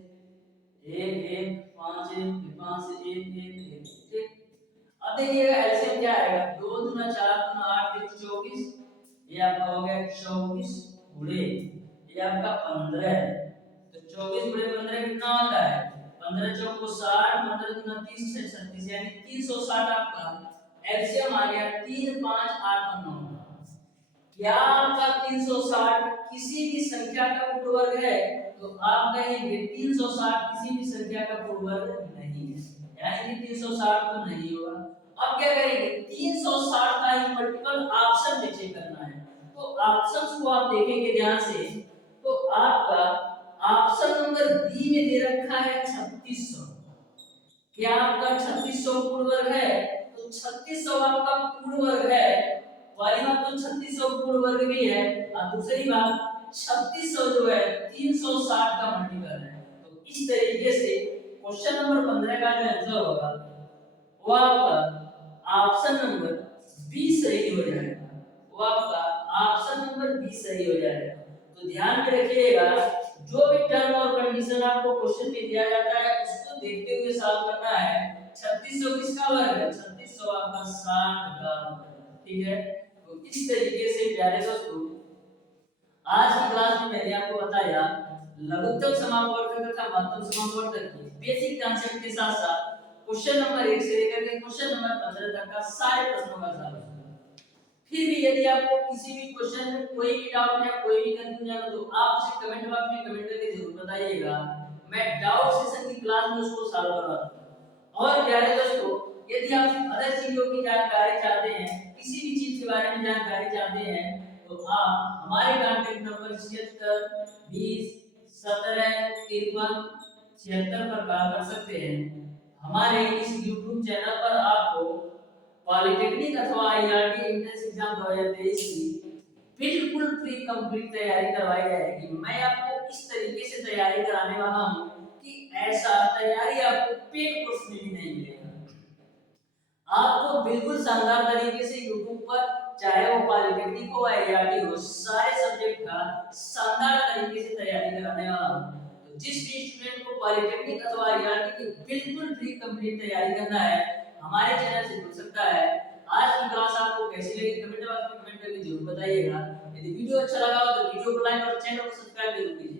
1 1 5 1, फिर 5 से 1 1 1, ठीक। अब देखिएगा एलसीएम क्या आएगा, 2 दूना 4 दूना 8 3 24, ये आपका हो गया 24 गुणे ये आपका 15 है, तो 24 गुणे 15 कितना होता है, 15 चौको 60, 15 दूना 30 6 36, यानी 360 आपका एलसीएम आ गया 3, 5, 8 और 9 का। क्या आपका 360 किसी भी संख्या का पूर्ण वर्ग है? तो आप कहेंगे 360 किसी भी संख्या का पूर्ण वर्ग नहीं है, यानी कि 360 तो नहीं होगा। अब क्या करेंगे, 360 का ही मल्टीपल ऑप्शन में चेक करना है। तो ऑप्शंस को आप देखेंगे ध्यान से, तो आपका ऑप्शन नंबर बी में दे रखा है 3600। क्या आपका 3600 पूर्ण वर्ग है? तो 3600 आपका पूर्ण वर्ग है, पहली बात तो 3600 पूर्ण वर्ग भी है, और दूसरी बात 3600 जो है 360 का मल्टीपल है। तो इस तरीके से क्वेश्चन नंबर 15 का जो आंसर होगा वो आपका ऑप्शन नंबर बी सही हो जाएगा। वो आपका ऑप्शन नंबर बी सही हो जाएगा। तो ध्यान में रखिएगा, जो भी टर्म और कंडीशन आपको क्वेश्चन में दिया जाता है उसको देखते हुए सॉल्व करना है। 3600 किसका वर्ग है? 3600 आपका 60 का वर्ग है, ठीक है। तो इस तरीके से प्यारे दोस्तों आज की क्लास में मैंने आपको बताया लघुत्तम समापवर्तक तथा महत्तम समापवर्तक की बेसिक कांसेप्ट के साथ साथ क्वेश्चन नंबर 1 से लेकर के क्वेश्चन नंबर 15 तक का सारे प्रश्नों का सॉल्यूशन। फिर भी यदि आपको किसी भी क्वेश्चन में कोई भी डाउट या कोई भी कंफ्यूजन हो तो आप उसे कमेंट बॉक्स में कमेंट करके जरूर बताइएगा, मैं डाउट सेशन की क्लास में उसको सॉल्व करवा दूंगा। और प्यारे दोस्तों यदि आप अदर चीजों की जानकारी चाहते हैं, किसी भी चीज के बारे में जानकारी चाहते हैं, तो आप हमारे कांटेक्ट नंबर 76 20 17 53 76 पर कॉल कर सकते हैं। हमारे इस YouTube चैनल पर आपको पॉलिटेक्निक अथवा आईआरटी एंट्रेंस एग्जाम 2023 की बिल्कुल फ्री कंप्लीट तैयारी करवाई जाएगी। मैं आपको इस तरीके से तैयारी कराने वाला हूं कि ऐसा तैयारी आपको पेड कोर्स में भी नहीं मिलेगा। आपको बिल्कुल शानदार तरीके से YouTube पर, चाहे वो पॉलिटेक्निक हो आईआरटी हो, सारे सब्जेक्ट का शानदार तरीके से तैयारी कराने वाला हूं। तो जिस भी स्टूडेंट को पॉलिटेक्निक अथवा आईआरटी की बिल्कुल फ्री कंप्लीट तैयारी करना है, हमारे चैनल से जुड़ सकता है। आज की क्लास आपको कैसी लगी कमेंट बॉक्स में कमेंट करके जरूर बताइएगा। यदि वीडियो अच्छा लगा हो तो वीडियो को लाइक और चैनल को सब्सक्राइब जरूर कीजिए।